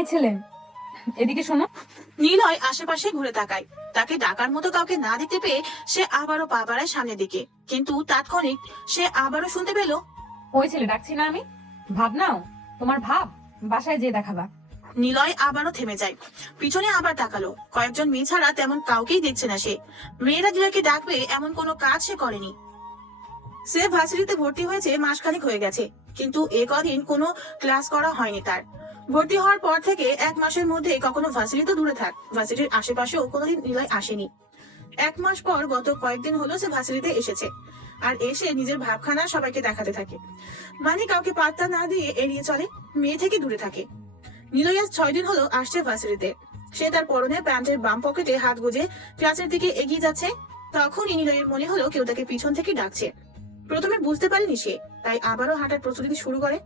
এই ছেলে, এদিকে শোনো। নিলয় আশেপাশে ঘুরে তাকায়। তাকে ডাকার মতো কাউকে না দেখতে পেয়ে সে আবারও পা বাড়ায় সামনের দিকে, কিন্তু তাৎক্ষণিক সে আবারও শুনতে পেল ওই ছেলে ডাকছি না আমি? ভাব নাও, তোমার ভাব বাসায় যেয়ে দেখাবা। নিলয় আবারও থেমে যায়। পিছনে আবার তাকালো। কয়েকজন মেয়ে ছাড়া তেমন কাউকেই দেখছে না সে। মেয়েরা নিলয়কে ডাকবে এমন কোনো কাজ সে করেনি। সে ভার্সিটিতে ভর্তি হয়েছে মাসখানেক হয়ে গেছে, কিন্তু এ কদিন কোনো ক্লাস করা হয়নি তার। ভর্তি হওয়ার পর থেকে 1 মাসের মধ্যে কখনো ভার্সিটি তো দূরে থাক, ভার্সিটির আশেপাশেও কোনোদিন নিলয় আসেনি। 1 মাস পর গত কয়েকদিন হলো সে ভার্সিটিতে এসেছে, আর এসে নিজের ভাবখানা সবাইকে দেখাতে থাকে। মানে কাউকে পাত্তা না দিয়ে এড়িয়ে চলে, মেয়ে থেকে দূরে থাকে। নিলয় আজ 6 দিন হলো আসছে ভার্সিটিতে। সে তার পরনে প্যান্টের বাম পকেটে হাত গুজে ক্লাসের দিকে এগিয়ে যাচ্ছে। তখনই নিলয়ের মনে হলো কেউ তাকে পিছন থেকে ডাকছে। প্রথমে বুঝতে পারেনি সে, তাই আবারও হাঁটার প্রস্তুতি শুরু করে।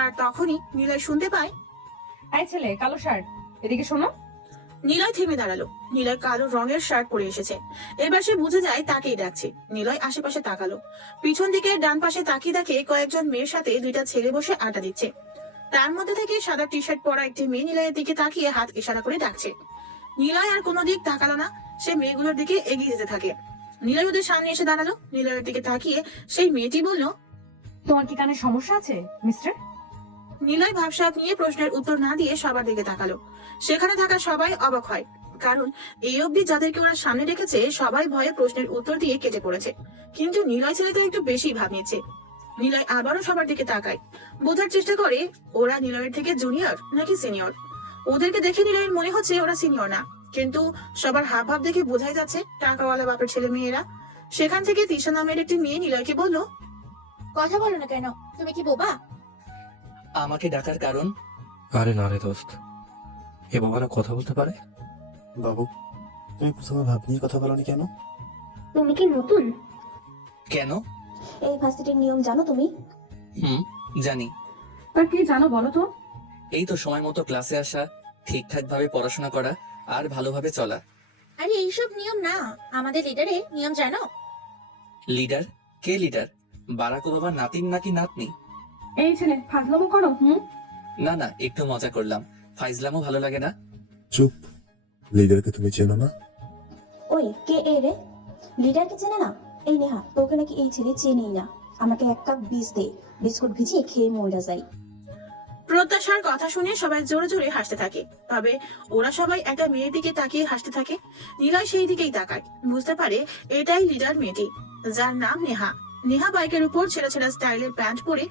আর তখনই নিলয় শুনতে পায়, এই ছেলে কালো শার্ট, এদিকে শোনো। নিলয় থেমে দাঁড়ালো। নিলয় কালো রঙের শার্ট পরে এসেছে। এবার সে বুঝে যায় তাকেই ডাকছে। নিলয় আশেপাশে তাকালো। পিছন দিকে ডান পাশে তাকিয়ে দেখে কয়েকজন মেয়ের সাথে 2টা ছেলে বসে আড্ডা দিচ্ছে। তার মধ্যে থেকে সাদা টি শার্ট পরা একটি মেয়ে নিলয়ের দিকে তাকিয়ে হাত ইশারা করে ডাকছে। নিলয় আর কোনো দিক তাকালো না, সে মেয়েগুলোর দিকে এগিয়ে যেতে থাকে। নিলয় ওদের সামনে এসে দাঁড়ালো। নিলয়ের দিকে তাকিয়ে সেই মেয়েটি বলল, তোমার কি কানে সমস্যা আছে মিস্টার? নিলয় ভাবসাব নিয়ে প্রশ্নের উত্তর না দিয়ে সবার দিকে তাকালো। সেখানে থাকা সবাই অবাক হয়, কারণ এই অবধি যাদেরকে ওরা সামনে রেখেছে সবাই ভয়ে প্রশ্নের উত্তর দিয়ে কেটে পড়েছে, কিন্তু নিলয় ছেলে তো একটু বেশি ভাব নিয়েছে। নিলয় আবারও সবার দিকে তাকায়, বোঝার চেষ্টা করে ওরা নিলয়ের থেকে জুনিয়র নাকি সিনিয়র। ওদেরকে দেখে নিলয়ের মনে হচ্ছে ওরা সিনিয়র না, কিন্তু সবার হাব ভাব দেখে বোঝাই যাচ্ছে টাকাওয়ালা বাপের ছেলে মেয়েরা। সেখান থেকে তিশা নামের একটি মেয়ে নিলয়কে বলল, কথা বলো না কেন? তুমি কি বোবা? আমাকে ডাকার কারণ? আরে না রে দোস্ত, এ বাবারা কথা বলতে পারে? বাবু, তুমি প্রথমে ভাব নিয়ে কথা বলনি কেন? তুমি কি নতুন? কেন? এই ভার্সিটির নিয়ম জানো তুমি? জানি। তা কি জানো বলো তো? এই তো সময় মতো ক্লাসে আসা, ঠিকঠাক ভাবে পড়াশোনা করা, আর ভালোভাবে চলা। আরে এইসব নিয়ম না, আমাদের লিডারে নিয়ম জানো? লিডার? কে লিডার? বারাক ওবামার নাতিন নাকি নাতনি? এই ছেলে ফাজলামো করো। না না, একটু মজা করলাম। ফাইজলামও ভালো লাগে না। চুপ। লিডারকে তুমি চেনো না? ওই কে এ রে? লিডারকে চেনে না? এই নেহা, তোকে নাকি এই ছেলে চেনেই না। আমাকে 1 কাপ বীজ দে, বিস্কুট ভিজিয়ে খেয়ে মইরা যাই। প্রত্যাশার কথা শুনে সবাই জোরে জোরে হাসতে থাকে। তবে ওরা সবাই একটা মেয়ের দিকে তাকিয়ে হাসতে থাকে। নিলয় সেই দিকেই তাকায়, বুঝতে পারে এটাই লিডার মেয়েটি, যার নাম নেহা। নেহা বাইকের উপর ছেঁড়া ছেঁড়া স্টাইলের প্যান্ট পরে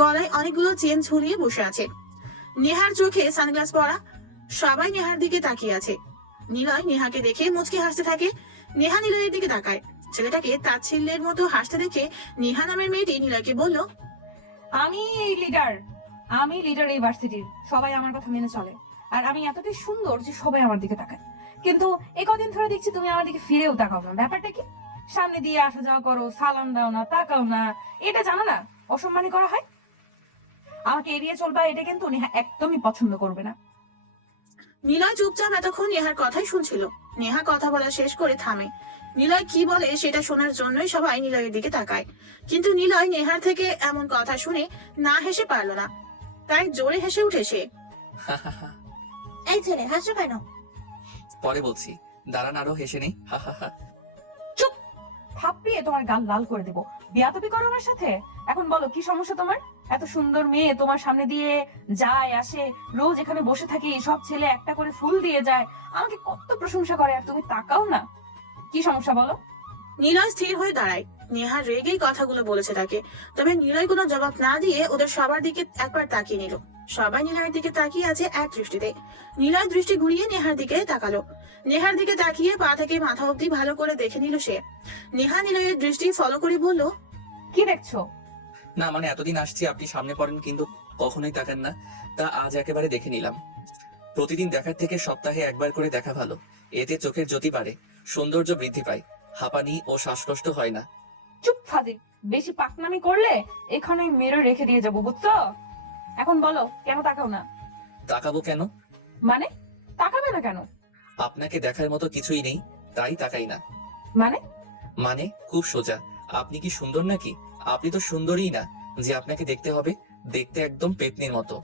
গলায় অনেকগুলো চেন ঝুলিয়ে বসে আছে। নেহার চোখে সানগ্লাস পরা। সবাই নেহার দিকে তাকিয়ে আছে। নিলয় নেহাকে দেখে মুচকি হাসতে থাকে। নেহা নিলয়ের দিকে তাকায়। ছেলেটাকে তাচ্ছিল্যের মতো হাসতে দেখে নেহা নামের মেয়েটি নিলয়কে বলল, আমি লিডার এই ভার্সিটির। সবাই আমার কথা মেনে চলে, আর আমি এতটাই সুন্দর যে সবাই আমার দিকে তাকায়। কিন্তু এই কদিন ধরে দেখছি তুমি আমার দিকে ফিরেও তাকাও না। ব্যাপারটা কি? সামনে দিয়ে আসা যাওয়া করো, সালাম দাও না, তাকাও না। এটা জানো না অসম্মানী করা হয়? আমাকে এড়িয়ে চলবা, এটা কিন্তু নেহা একদমই পছন্দ করবে না। নিলয় চুপচাপ এতক্ষণ নেহার কথাই শুনছিল। নেহা কথা বলা শেষ করে থামে। নিলয় কি বলে সেটা শোনার জন্যই সবাই নিলয়ের দিকে তাকায়, কিন্তু নিলয় নেহার থেকে এমন কথা শুনে না হেসে পারল না, তাই জোরে হেসে উঠে সে। এই ছেলে হাসো কেন? পরে বলছি, দাঁড়ান আরো হেসে নেই। চুপ! থাপ্পিয়ে তোমার গাল লাল করে দেবো। বিয়াতবি করো আমার সাথে। এখন বলো কি সমস্যা তোমার? এত সুন্দর মেয়ে তোমার সামনে দিয়ে যায় আসে, রোজ এখানে বসে থাকি, সব ছেলে একটা করে ফুল দিয়ে যায়, আমাকে কত প্রশংসা করে, আর তুমি তাকাও না। কি সমস্যা বলো? নিলয় স্থির হয়ে দাঁড়ায়। নেহা রেগেই কথাগুলো বলেছে তাকে, তবে নিলয় কোনো জবাব না দিয়ে ওদের সবার দিকে একবার তাকিয়ে নিল। সবাই নিলয়ের দিকে তাকিয়ে আছে এক দৃষ্টিতে। নিলয় দৃষ্টি ঘুরিয়ে নেহার দিকে তাকালো। নেহার দিকে তাকিয়ে পা থেকে মাথা অব্দি ভালো করে দেখে নিল সে। নেহা নিলয়ের দৃষ্টি ফলো করে বলল, কি দেখছো? না মানে এতদিন আসছি, আপনি সামনে পড়েন কিন্তু কখনোই তাকান না, তা আজ একেবারে দেখে নিলাম। প্রতিদিন দেখার থেকে সপ্তাহে একবার করে দেখা ভালো। এতে চোখের জ্যোতি বাড়ে, সৌন্দর্য বৃদ্ধি পায়, হাঁপানি ও শ্বাসকষ্ট হয় না। চুপ ফাজিল! বেশি পাকনামি করলে এখানে মেরে রেখে দিয়ে যাবো, বুঝছো? এখন বলো কেন তাকাও না? তাকাবো কেন? মানে তাকাবে না কেন? আপনাকে দেখার মতো কিছুই নেই, তাই তাকাই না। মানে মানে খুব সোজা, আপনি কি সুন্দর নাকি? আপনি তো সুন্দরই না যে আপনাকে দেখতে হবে। দেখতে একদম পেতনির মতো।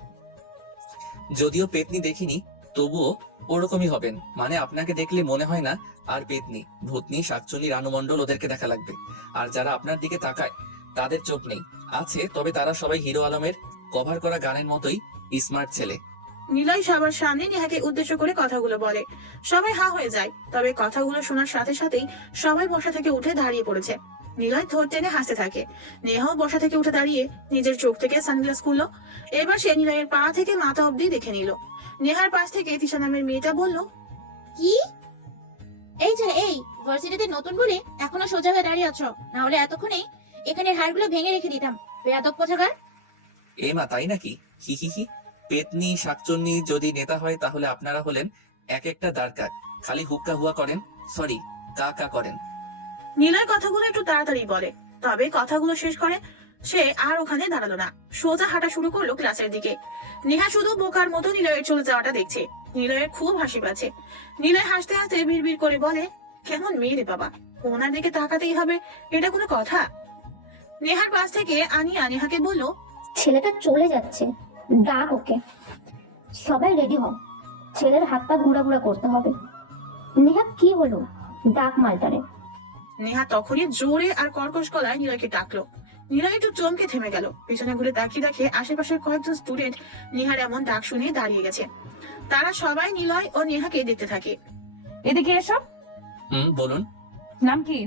যদিও পেতনি দেখিনি, তবুও ওরকমই হবেন। মানে আপনাকে দেখলে মনে হয় না আর পেতনি, ভূতনি, শাকচুনি, রানুমণ্ডল ওদেরকে দেখা লাগবে। আর যারা আপনার দিকে তাকায় তাদের চোখ নেই, আছে, তবে তারা সবাই হিরো আলমের কভার করা গানের মতোই স্মার্ট ছেলে। নিলয় সবার সামনে নেহাকে উদ্দেশ্য করে কথাগুলো বলে। সবাই হা হয়ে যায়, তবে কথাগুলো শোনার সাথে সাথেই সবাই বসা থেকে উঠে দাঁড়িয়ে পড়েছে। নিলয় ঠোঁট টেনে হাসতে থাকে। নেহাও বসা থেকে উঠে দাঁড়িয়ে নিজের চোখ থেকে সানগ্লাস খুললো। এবার সে নিলয়ের পা থেকে মাথা অব্দি দেখে নিল। নেহার পাশ থেকে তিশা নামের মেয়েটা বলল, কি? এই যে এই ভার্সিটিতে নতুন বলে এখনো সোজা হয়ে দাঁড়িয়ে আছো, না হলে এতক্ষণে এখানের হাড়গুলো ভেঙে রেখে দিতাম। বেয়াদব কোথাকার। এ মা, তাই নাকি? হি হি হি। পেতনি, শাকচুন্নি যদি নেতা হয় তাহলে আপনারা হলেন এক একটা দাঁড়কাক, খালি হুক্কা হুয়া করেন, সরি কা কা করেন। নিলয় কথাগুলো একটু তাড়াতাড়ি বলে, তবে কথাগুলো শেষ করে সে আর ওখানে দাঁড়ালো না। সোজা হাঁটা শুরু করলো ক্লাসের দিকে। নেহা শুধু বোকার মতো নিলয়ের চলে যাওয়াটা দেখছে। নিলয়ের খুব হাসি পাচ্ছে। নিলয় হাসতে হাসতে বিড়বিড় করে বলে, কেমন মেয়ে রে বাবা, ওনার দিকে তাকাতেই হবে, এটা কোনো কথা? নেহার পাশ থেকে আনিয়া নেহাকে বলল, ছেলেটা চলে যাচ্ছে, ডাক ওকে। সবাই রেডি হও, ছেলের হাত পা ঘুরা ঘুরা করতে হবে। নেহা কি হলো, ডাক মালটারে। নেহা তখনই জোরে আর কর্কশ গলায় নিলয়কে ডাকলো। নিলয় একটু চমকে থেমে গেল। পিছনে ঘুরে তাকিয়ে দেখে আশেপাশের কয়েকজন স্টুডেন্ট নেহার এমন ডাক শুনে দাঁড়িয়ে গেছে। তারা সবাই নিলয় ও নেহাকে দেখতে থাকে। এদিকে এসো। বলুন। নাম কি?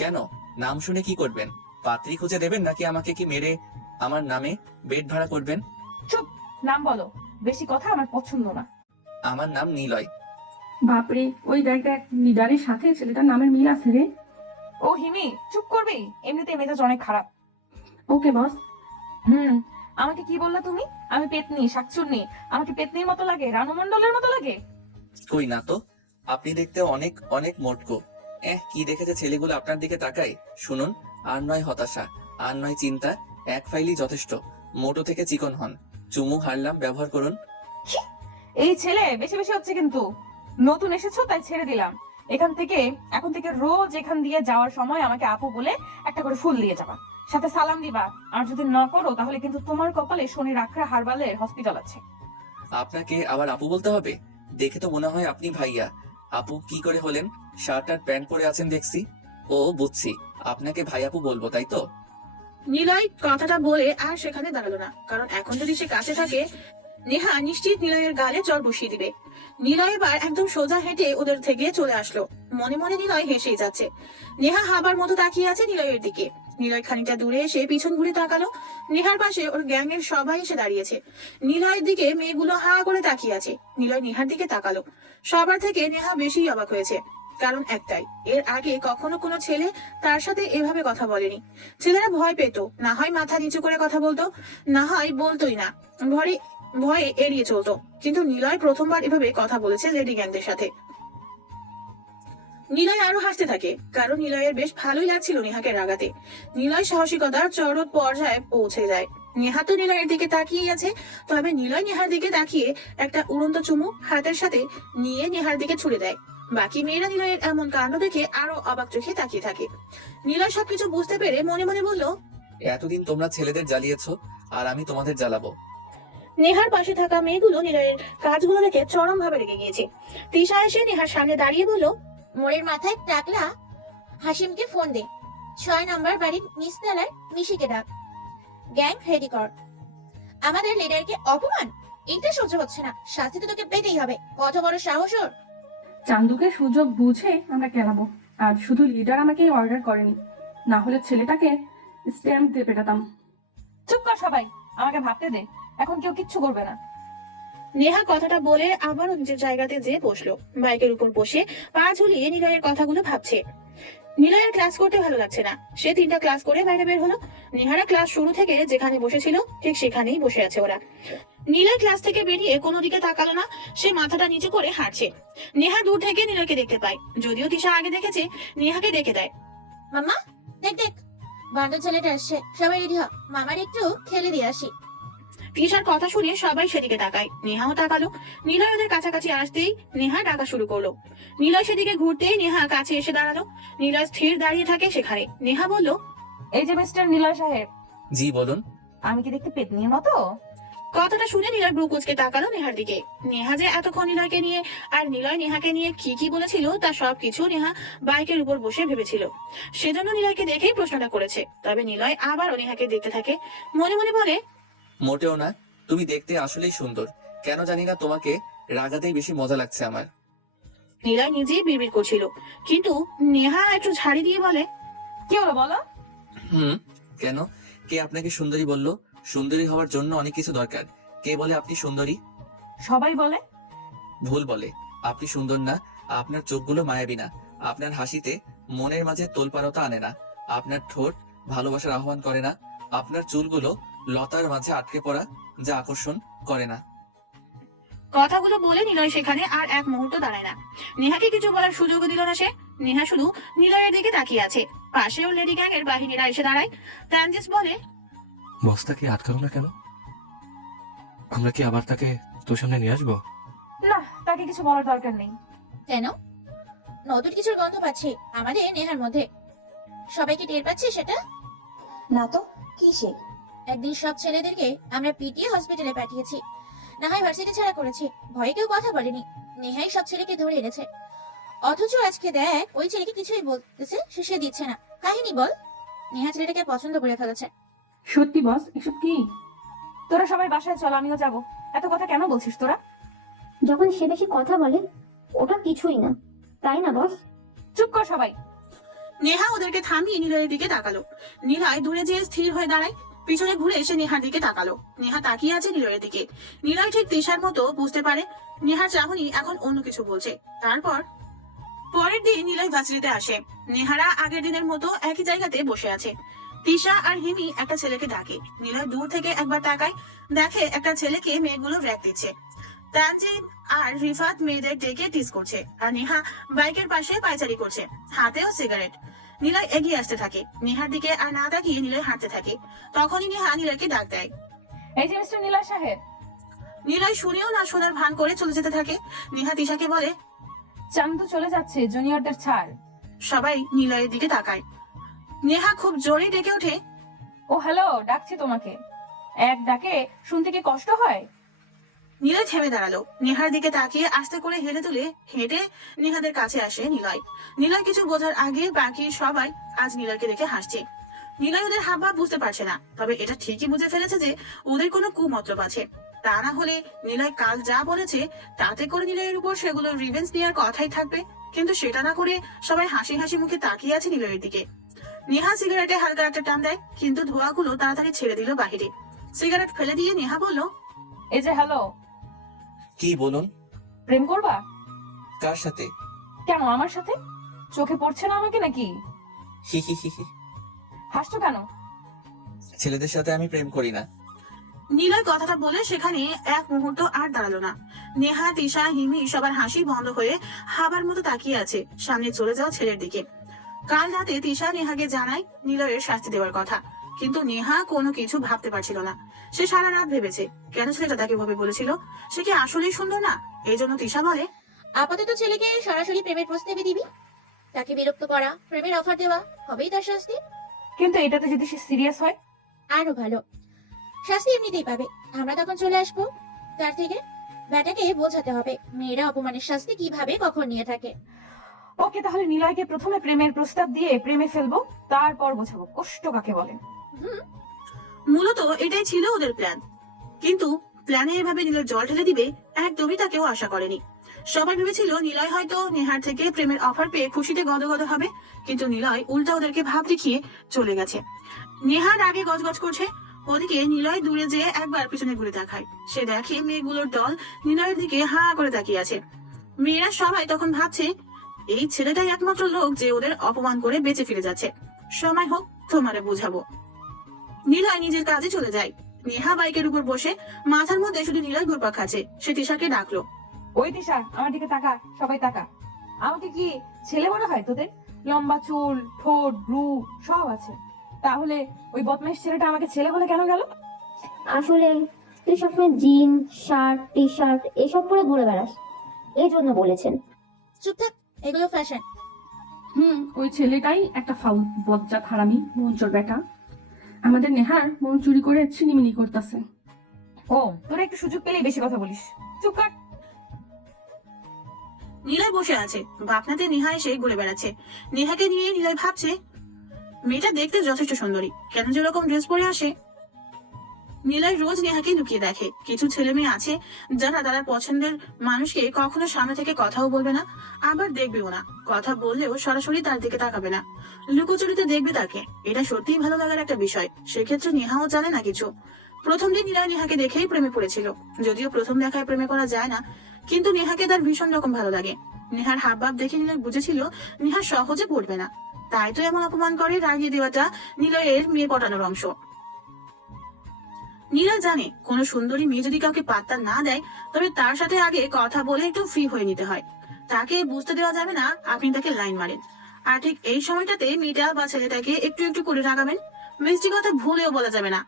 কেন, নাম শুনে কি করবেন? পাত্রী খুঁজে দেবেন নাকি আমাকে কি মেরে আমার নামে বেড ভাড়া করবেন? চুপ, নাম বলো। বেশি কথা আমার পছন্দ না। আমার নাম নিলয়। বাপরে, ওই দেখ দেখ, লিডারের সাথে ছেলেটার নামের মিল আছে রে। ও হিমি, চুপ করবি? এমনিতে মেজাজ অনেক খারাপ। ওকে বস। আমাকে কি বললা তুমি? আমি পেতনি, শাকচুন্নি? আমাকে পেতনির মতো লাগে, রানুমণ্ডলের মতো লাগে? কই না তো, আপনি দেখতে অনেক অনেক মোটকো। কি দেখেছে ছেলেগুলো আপনার দিকে তাকায়? শুনুন, আর নয় হতাশা, আর নয় চিন্তা, এক ফাইলই যথেষ্ট। মোটো থেকে চিকন হন। চুমু হারলাম, ব্যবহার করুন। এই ছেলে বেশি বেশি হচ্ছে কিন্তু। নতুন এসেছো তাই ছেড়ে দিলাম। এখন থেকে রোজ এখান দিয়ে যাওয়ার সময় আমাকে আপু বলে একটা করে ফুল দিয়ে যাবা, সাথে সালাম দিবা। আর যদি না করো তাহলে কিন্তু তোমার কপালে শনি রাখরা হারবালের হসপিটাল আছে। আপনাকে আবার আপু বলতে হবে? দেখে তো মনে হয় আপনি ভাইয়া। আপু কি করে হলেন? শার্ট আর প্যান্ট পরে আছেন দেখছি। ও বুঝছি, আপনাকে ভাই আপু বলবো, তাই তো? নিলয় কথাটা বলে আর সেখানে দাঁড়ালো না, কারণ এখন যদি সে কাছে থাকে নেহা নিশ্চিত নিলয়ের গালে চড় বসিয়ে দিবে। নিলয় এবার একদম সোজা হেঁটে ওদের থেকে চলে আসলো। মনে মনে নিলয় হেসেই যাচ্ছে। নেহা হাবার মতো তাকিয়ে আছে নিলয়ের দিকে। নিলয় খানিকটা দূরে এসে পিছন ঘুরে তাকালো। নেহার পাশে ওর গ্যাং এর সবাই এসে দাঁড়িয়েছে। নিলয়ের দিকে মেয়েগুলো হা করে তাকিয়ে আছে। নিলয় নেহার দিকে তাকালো। সবার থেকে নেহা বেশি অবাক হয়েছে, কারণ একটাই, এর আগে কখনো কোনো ছেলে তার সাথে এভাবে কথা বলেনি। ছেলেরা ভয় পেত, না হয় মাথা নিচু করে কথা বলতো, না হয় বলতোই না, ভয়ে এড়িয়ে চলতো। কিন্তু নিলয় প্রথমবার এভাবে কথা বলেছে লেডি গ্যাংদের সাথে। নিলয় আরো হাসতে থাকে, কারণ নিলয়ের বেশ ভালোই লাগছিল নেহাকে রাগাতে। নিলয় সাহসিকতার চরম পর্যায়ে পৌঁছে যায়। নেহা তো নিলয়ের দিকে তাকিয়ে আছে, তবে নিলয় নেহার দিকে তাকিয়ে একটা উড়ন্ত চুমু হাতের সাথে নিয়ে নেহার দিকে ছুড়ে দেয়। বাকি মেয়েরা নিলয়ের এমন কাণ্ড দেখে আরো অবাক চোখে তাকিয়ে থাকে। নিলয় সবকিছু বুঝতে পেরে মনে মনে বলল, এতদিন তোমরা ছেলেদের জ্বালিয়েছো, আর আমি তোমাদের জ্বালাবো। নেহার পাশে থাকা মেয়েগুলো নিলয়ের কাজগুলো দেখে চরম ভাবে রেগে গিয়েছে। তিশা এসে নেহার সামনে দাঁড়িয়ে বলল, মোড়ের মাথায় টাকলা হাসিমকে ফোন দে, 6 নম্বর বাড়ির নিচতলায় মিশিকে ডাক, গ্যাং রেডি কর। আমাদের লিডারকে অপমান, এটা সহ্য হচ্ছে না। শাস্তি তো তোকে পেতেই হবে। কত বড় সাহস ওর! চান্দুকে সুযোগ বুঝে আমরা কেলাবো। আর শুধু লিডার আমাকে অর্ডার করেনি, না হলে ছেলেটাকে স্ট্যাম্প দিয়ে পেটাতাম। চুপ কর সবাই, আমাকে ভাবতে দে। এখন কেউ কিচ্ছু করবে না। নেহা কথাটা বলে আবারও নিজের জায়গাতে যেয়ে বসলো। বাইকের উপর বসে পা ঝুলিয়ে নিলয়ের কথাগুলো ভাবছে। নিলয়ের ক্লাস করতে ভালো লাগছে না। সে 3টা ক্লাস করে বাইরে বের হলো। নেহারা ক্লাস শুরু থেকে যেখানে বসেছিল ঠিক সেখানেই বসে আছে ওরা। নিলয় ক্লাস থেকে বেরিয়ে কোনো দিকে তাকালো না। সে মাথাটা নিচু করে হাঁটছে। নেহা দূর থেকে নিলয়কে দেখতে পায়। যদিও তিশা আগে দেখেছে, নেহাকে ডেকে দেয়। মাম্মা, দেখ দেখ, বান্ধব ছেলেটা আসছে, সবাই রেডি হ, মামার একটু খেলে দিয়ে আসি। তিশার কথা শুনে সবাই সেদিকে তাকায়। নেহাও তাকালো। নিলয় ওদের কাছাকাছি আসতেই নেহা ডাকা শুরু করলো। নিলয় সেদিকে ঘুরতেই নেহা কাছে এসে দাঁড়ালো। নিলয় স্থির দাঁড়িয়ে থাকে সেখানে। নেহা বলল, এই যে মিস্টার নিলয় সাহেব। জি বলুন। আমি কি দেখতে পেতনির মতো? কথাটা শুনে নিলয় ব্রু কুচকে তাকালো নেহার দিকে। নেহা যে এতক্ষণ নিলয়কে নিয়ে আর নিলয় নেহাকে নিয়ে কি কি বলেছিল তা সবকিছু নেহা বাইকের উপর বসে ভেবেছিল। সেজন্য নিলয়কে দেখেই প্রশ্নটা করেছে। তবে নিলয় আবারও নেহাকে দেখতে থাকে, মনে মনে বলে, মোটেও না, তুমি দেখতে আসলেই সুন্দর। কেন জানি না তোমাকে রাগাতেই বেশি মজা লাগছে আমার। নিলয় নিজেই বিড়বিড় করছিল, কিন্তু নেহা একটু ঝাড়ি দিয়ে বলে, কি হলো বলো? কেন? কে আপনাকে সুন্দরী বললো? সুন্দরী হওয়ার জন্য অনেক কিছু দরকার। কে বলে আপনি সুন্দরী? সবাই বলে। ভুল বলে। আপনি সুন্দর না, আপনার চোখগুলো মায়াবী না, আপনার হাসিতে মনের মাঝে তোলপাড়তা আনে না, আপনার ঠোঁট ভালোবাসার আহ্বান করে না, আপনার চুলগুলো লতার মাঝে আটকে পড়া যা আকর্ষণ করে না। কথাগুলো বলে নিলয় সেখানে আর এক মুহূর্ত দাঁড়ায় না। নেহাকে কিছু বলার সুযোগও দিল না সে। নেহা শুধু নিলয়ের দিকে তাকিয়ে আছে। পাশেও লেডি গ্যাং এর বাহিনীরা এসে দাঁড়ায়। তানজিস বলে, বসটাকে আটকালো না কেন? আমরা কি আবার তাকে তোর সামনে নিয়ে আসবো? না, তাকে কিছু বলার দরকার নেই। কেন? নতুন কিছুর গন্ধ পাচ্ছি আমাদের নেহার মধ্যে। সবাইকে টের পাচ্ছে সেটা? না তো, কি সে? একদিন সব ছেলেদেরকে আমরা পিটিয়ে হসপিটালে পাঠিয়েছি, না হয় ভার্সিটি ছাড়া করেছি, ভয়ে কেউ কথা বলেনি। নেহাই সব ছেলেকে ধরে এনেছে। অথচ আজকে দেখ, ওই ছেলেকে কিছুই বলতেছে, সে দিচ্ছে না। কাহিনী বল। নেহা ছেলেটাকে পছন্দ করে ফেলেছে। সত্যি বস, এসব কি? তোরা সবাই বাসায় চল, আমিও যাব। এত কথা কেন বলছিস তোরা? যখন সে বেশি কথা বলে ওটা কিছুই না, তাই না বস? চুপ কর সবাই। নেহা ওদেরকে থামিয়ে নিলয়ের দিকে তাকালো। নিলয় দূরে যেয়ে স্থির হয়ে দাঁড়ায়। পিছনে ঘুরে এসে নেহার দিকে তাকালো। নেহা তাকিয়ে আছে নিলয়ের দিকে। নিলয় ঠিক তিশার মতো বুঝতে পারে নেহার চাহনি এখন অন্য কিছু বলছে। তারপর পরের দিন নিলয় ভার্সিটিতে আসে। নেহারা আগের দিনের মতো একই জায়গাতে বসে আছে। তিশা আর হিমি একটা ছেলেকে ডাকে। নিলয় দূর থেকে একবার তাকায়, দেখে একটা ছেলেকে মেয়েগুলো র‍্যাক দিচ্ছে। তানজিম আর রিফাত মেয়েদের ডেকে টিজ করছে, আর নেহা বাইকের পাশে পায়চারি করছে, হাতেও সিগারেট। নিলয় এগিয়ে আসতে থাকে। নেহার দিকে আর না তাকিয়ে নিলয় হাঁটতে থাকে। তখনই নেহা নিলয়কে ডাক দেয়। এই যে মিস্টার নিলয় সাহেব। নিলয় শুনেও না শোনার ভান করে চলে যেতে থাকে। নেহা তিশাকে বলে, চান্দু চলে যাচ্ছে, জুনিয়রদের ছাড়। সবাই নিলয়ের দিকে তাকায়। নেহা খুব জোরে ডেকে ওঠে, ও হ্যালো, ডাকছি তোমাকে। এক ডাকে শুনতে কি কষ্ট হয়? নিলয় থেমে দাঁড়ালো। নেহার দিকে তাকিয়ে আস্তে করে হেলে তুলে হেঁটে নেহাদের কাছে আসে নিলয়। নিলয় কিছু বোঝার আগে বাকি সবাই আজ নিলয়কে দেখে হাসছে। নিলয় ওদের হাবভাব বুঝতে পারছে না, তবে এটা ঠিকই বুঝে ফেলেছে যে ওদের কোনো কুমতলব আছে। তা না হলে নিলয় কাল যা বলেছে তাতে করে নিলয়ের উপর সেগুলো রিভেঞ্জ নেওয়ার কথাই থাকবে। কিন্তু সেটা না করে সবাই হাসি হাসি মুখে তাকিয়ে আছে নিলয়ের দিকে। নেহা সিগারেটে হালকা একটা টান দেয়, কিন্তু ধোঁয়াগুলো তাড়াতাড়ি ছেড়ে দিল বাহিরে। সিগারেট ফেলে দিয়ে নেহা বলল, এই যে হ্যালো, কি বলুন? প্রেম করবা? কার সাথে? কেন আমার সাথে? চোখে পড়ছে না আমাকে নাকি? হি হি হি হি। হাসছো কেন? ছেলেদের সাথে আমি প্রেম করি না। নিলয় কথাটা বলে সেখানে এক মুহূর্ত আর দাঁড়ালো না। নেহা তিশা হিমি সবার হাসি বন্ধ হয়ে হাবার মতো তাকিয়ে আছে সামনে চলে যাওয়া ছেলের দিকে। কাল রাতে তিশা নেহাকে জানায় নিলয়ের শাস্তি দেওয়ার কথা, কিন্তু নেহা কোনো কিছু ভাবতে পারছিল না। সে সারা রাত ভেবেছে কেন ছেলেটা তাকে ভাবে বলেছিল। সে কি আসলেই সুন্দর না? এই জন্য তিশা বলে, আপাতত ছেলেকে সরাসরি প্রেমের প্রস্তাবে দিবি, তাকে বিরক্ত করা, প্রেমের অফার দেওয়া, হবেই তার শাস্তি। কিন্তু এটাতে যদি সে সিরিয়াস হয়? আরো ভালো, শাস্তি এমনিতেই পাবে, আমরা তখন চলে আসবো। তার থেকে ব্যাটাকে বোঝাতে হবে মেয়েরা অপমানের শাস্তি কিভাবে কখন নিয়ে থাকে। ওকে, তাহলে নিলয়কে প্রথমে প্রেমের প্রস্তাব দিয়ে প্রেমে ফেলবো, তারপর বোঝাবো কষ্ট কাকে বলে। মূলত এটাই ছিল ওদের প্ল্যান। কিন্তু প্ল্যানে এভাবে নিলয় জল ঢেলে দিবে একদমই তাকেও আশা করেনি। সবাই ভেবেছিল নিলয় হয়তো নেহার থেকে প্রেমের অফার পেয়ে খুশিতে গদগদ হবে, কিন্তু নিলয় উল্টা ওদেরকে ভাব দেখিয়ে চলে গেছে। নেহার আগে গজগজ করছে, ওদিকে নিলয় দূরে যেয়ে একবার পিছনে ঘুরে তাকায়। সে দেখে মেয়েগুলোর দল নিলয়ের দিকে হা করে তাকিয়ে আছে। মেয়েরা সবাই তখন ভাবছে এই ছেলেটাই একমাত্র লোক যে ওদের অপমান করে বেঁচে ফিরে যাচ্ছে। সময় হোক তোমারে বুঝাবো। নিলয় নিজের কাজে চলে যায়। নেহা বাইকের উপর বসে মাথার মধ্যে শুধু নিলয় ঘুরপাক খাচ্ছে। সে তিশাকে ডাকলো, ওই দিশা, আমার দিকে তাকা, সবাই তাকা। আমাকে কি ছেলে মনে হয় তোদের? লম্বা চুল, ঠোঁট, ব্রু সব আছে। তাহলে ওই বদমাইশ ছেলেটা আমাকে ছেলে বলে কেন গেল? আসলে তুই সবসময় জিন শার্ট টি শার্ট এসব পরে ঘুরে বেড়াস, এই জন্য বলেছেন। চুপ থাক, এগুলো ফ্যাশন। ওই ছেলেটাই একটা ফাউল বজ্জাত হারামি মঞ্চর বেটা। আমাদের নেহার মন চুরি করে ছিনিমিনি করতেছে। ও, তোরা একটু সুযোগ পেলেই বেশি কথা বলিস। চুপ কর। নিলয় বসে আছে, ভাবনাতে নেহা এসে ঘুরে বেড়াচ্ছে। নেহাকে নিয়ে নিলয় ভাবছে, মেয়েটা দেখতে যথেষ্ট সুন্দরী, কেন যেরকম ড্রেস পরে আসে। নিলয় রোজ নেহাকে লুকিয়ে দেখে। কিছু ছেলে মেয়ে আছে যারা তাদের পছন্দের মানুষকে কখনো সামনে থেকে কথাও বলবে না, আবার দেখবেও না। কথা বললেও সরাসরি তার দিকে তাকাবে না, লুকোচুরিতে দেখবে তাকে। এটা সত্যিই ভালো লাগার একটা বিষয়। সেক্ষেত্রে নেহাও জানে না কিছু। প্রথম দিন নিলয় নেহাকে দেখেই প্রেমে পড়েছিল। যদিও প্রথম দেখায় প্রেমে করা যায় না, কিন্তু নেহাকে তার ভীষণ রকম ভালো লাগে। নেহার হাবভাব দেখে নিলয় বুঝেছিল নেহা সহজে পড়বে না। তাই তো এমন অপমান করে রাগিয়ে দেওয়াটা নিলয়ের মেয়ে পটানোর অংশ। নিলয় জানে কোন সুন্দরী মেয়ে যদি কাউকে পাত্তা না দেয়, তবে তার সাথে আগে কথা বলে একটু ফ্রি হয়ে নিতে হয়। তাকে বুঝতে দেওয়া যাবে না আপনি তাকে লাইন মারেন। আর ঠিক এই সময়টাতে মেয়েটা বা ছেলেটাকে একটু একটু করে রাগাবেন। মিষ্টি কথা ভুলেও বলা যাবে না,